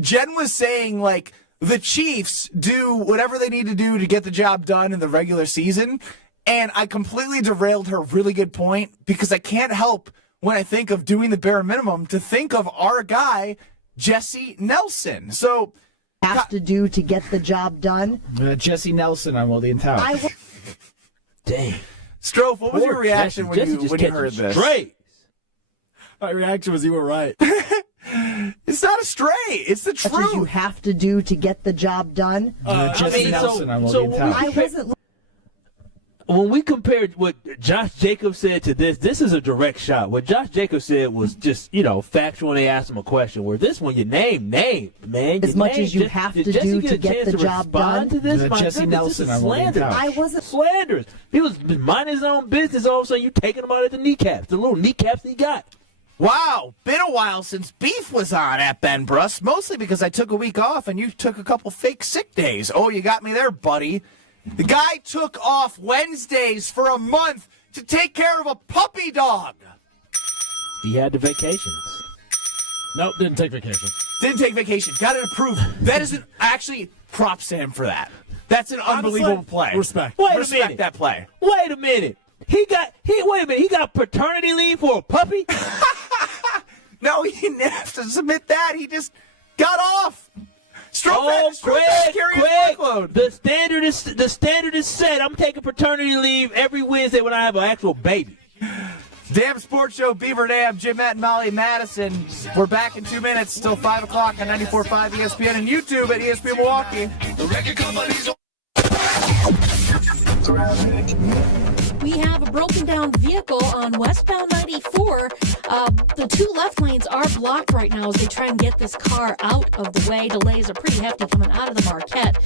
Jen was saying, like, the Chiefs do whatever they need to do to get the job done in the regular season. And I completely derailed her really good point because I can't help when I think of doing the bare minimum to think of our guy, Jesse Nelson. So have to do to get the job done. Jesse Nelson on Wildy and Tausch. Dang. Strofe, what was Poor your reaction Jesse when you heard this? Straight. My reaction was you were right. It's not a stray. It's the Such as truth. you have to do to get the job done. Jesse Nelson on Wildy and Tausch. I wasn't. When we compared what Josh Jacobs said to this is a direct shot. What Josh Jacobs said was just, factual, and they asked him a question. Where this one, you name, man. As much as you have to do to get the job done. To this? Jesse Nelson on Wildy and Tausch. I wasn't slanderous. He was minding his own business. All of a sudden, you taking him out at the kneecaps, the little kneecaps he got. Wow, been a while since beef was on at Ben Brust, mostly because I took a week off and you took a couple fake sick days. Oh, you got me there, buddy. The guy took off Wednesdays for a month to take care of a puppy dog. He had the vacations. Nope, didn't take vacation. Didn't take vacation. Got it approved. That isn't actually props to him for that. That's an unbelievable play. Respect. Respect that play. Wait a minute. He got paternity leave for a puppy? No, he didn't have to submit that. He just got off. Craig, the standard is set. I'm taking paternity leave every Wednesday when I have an actual baby. Damn Sports Show, Beaver Dam, Jim, Matt, and Molly Madison. We're back in 2 minutes, till 5 o'clock on 94.5 ESPN and YouTube at ESPN Milwaukee. The record company's We have a broken down vehicle on westbound 94. The two left lanes are blocked right now as they try and get this car out of the way. Delays are pretty hefty coming out of the Marquette.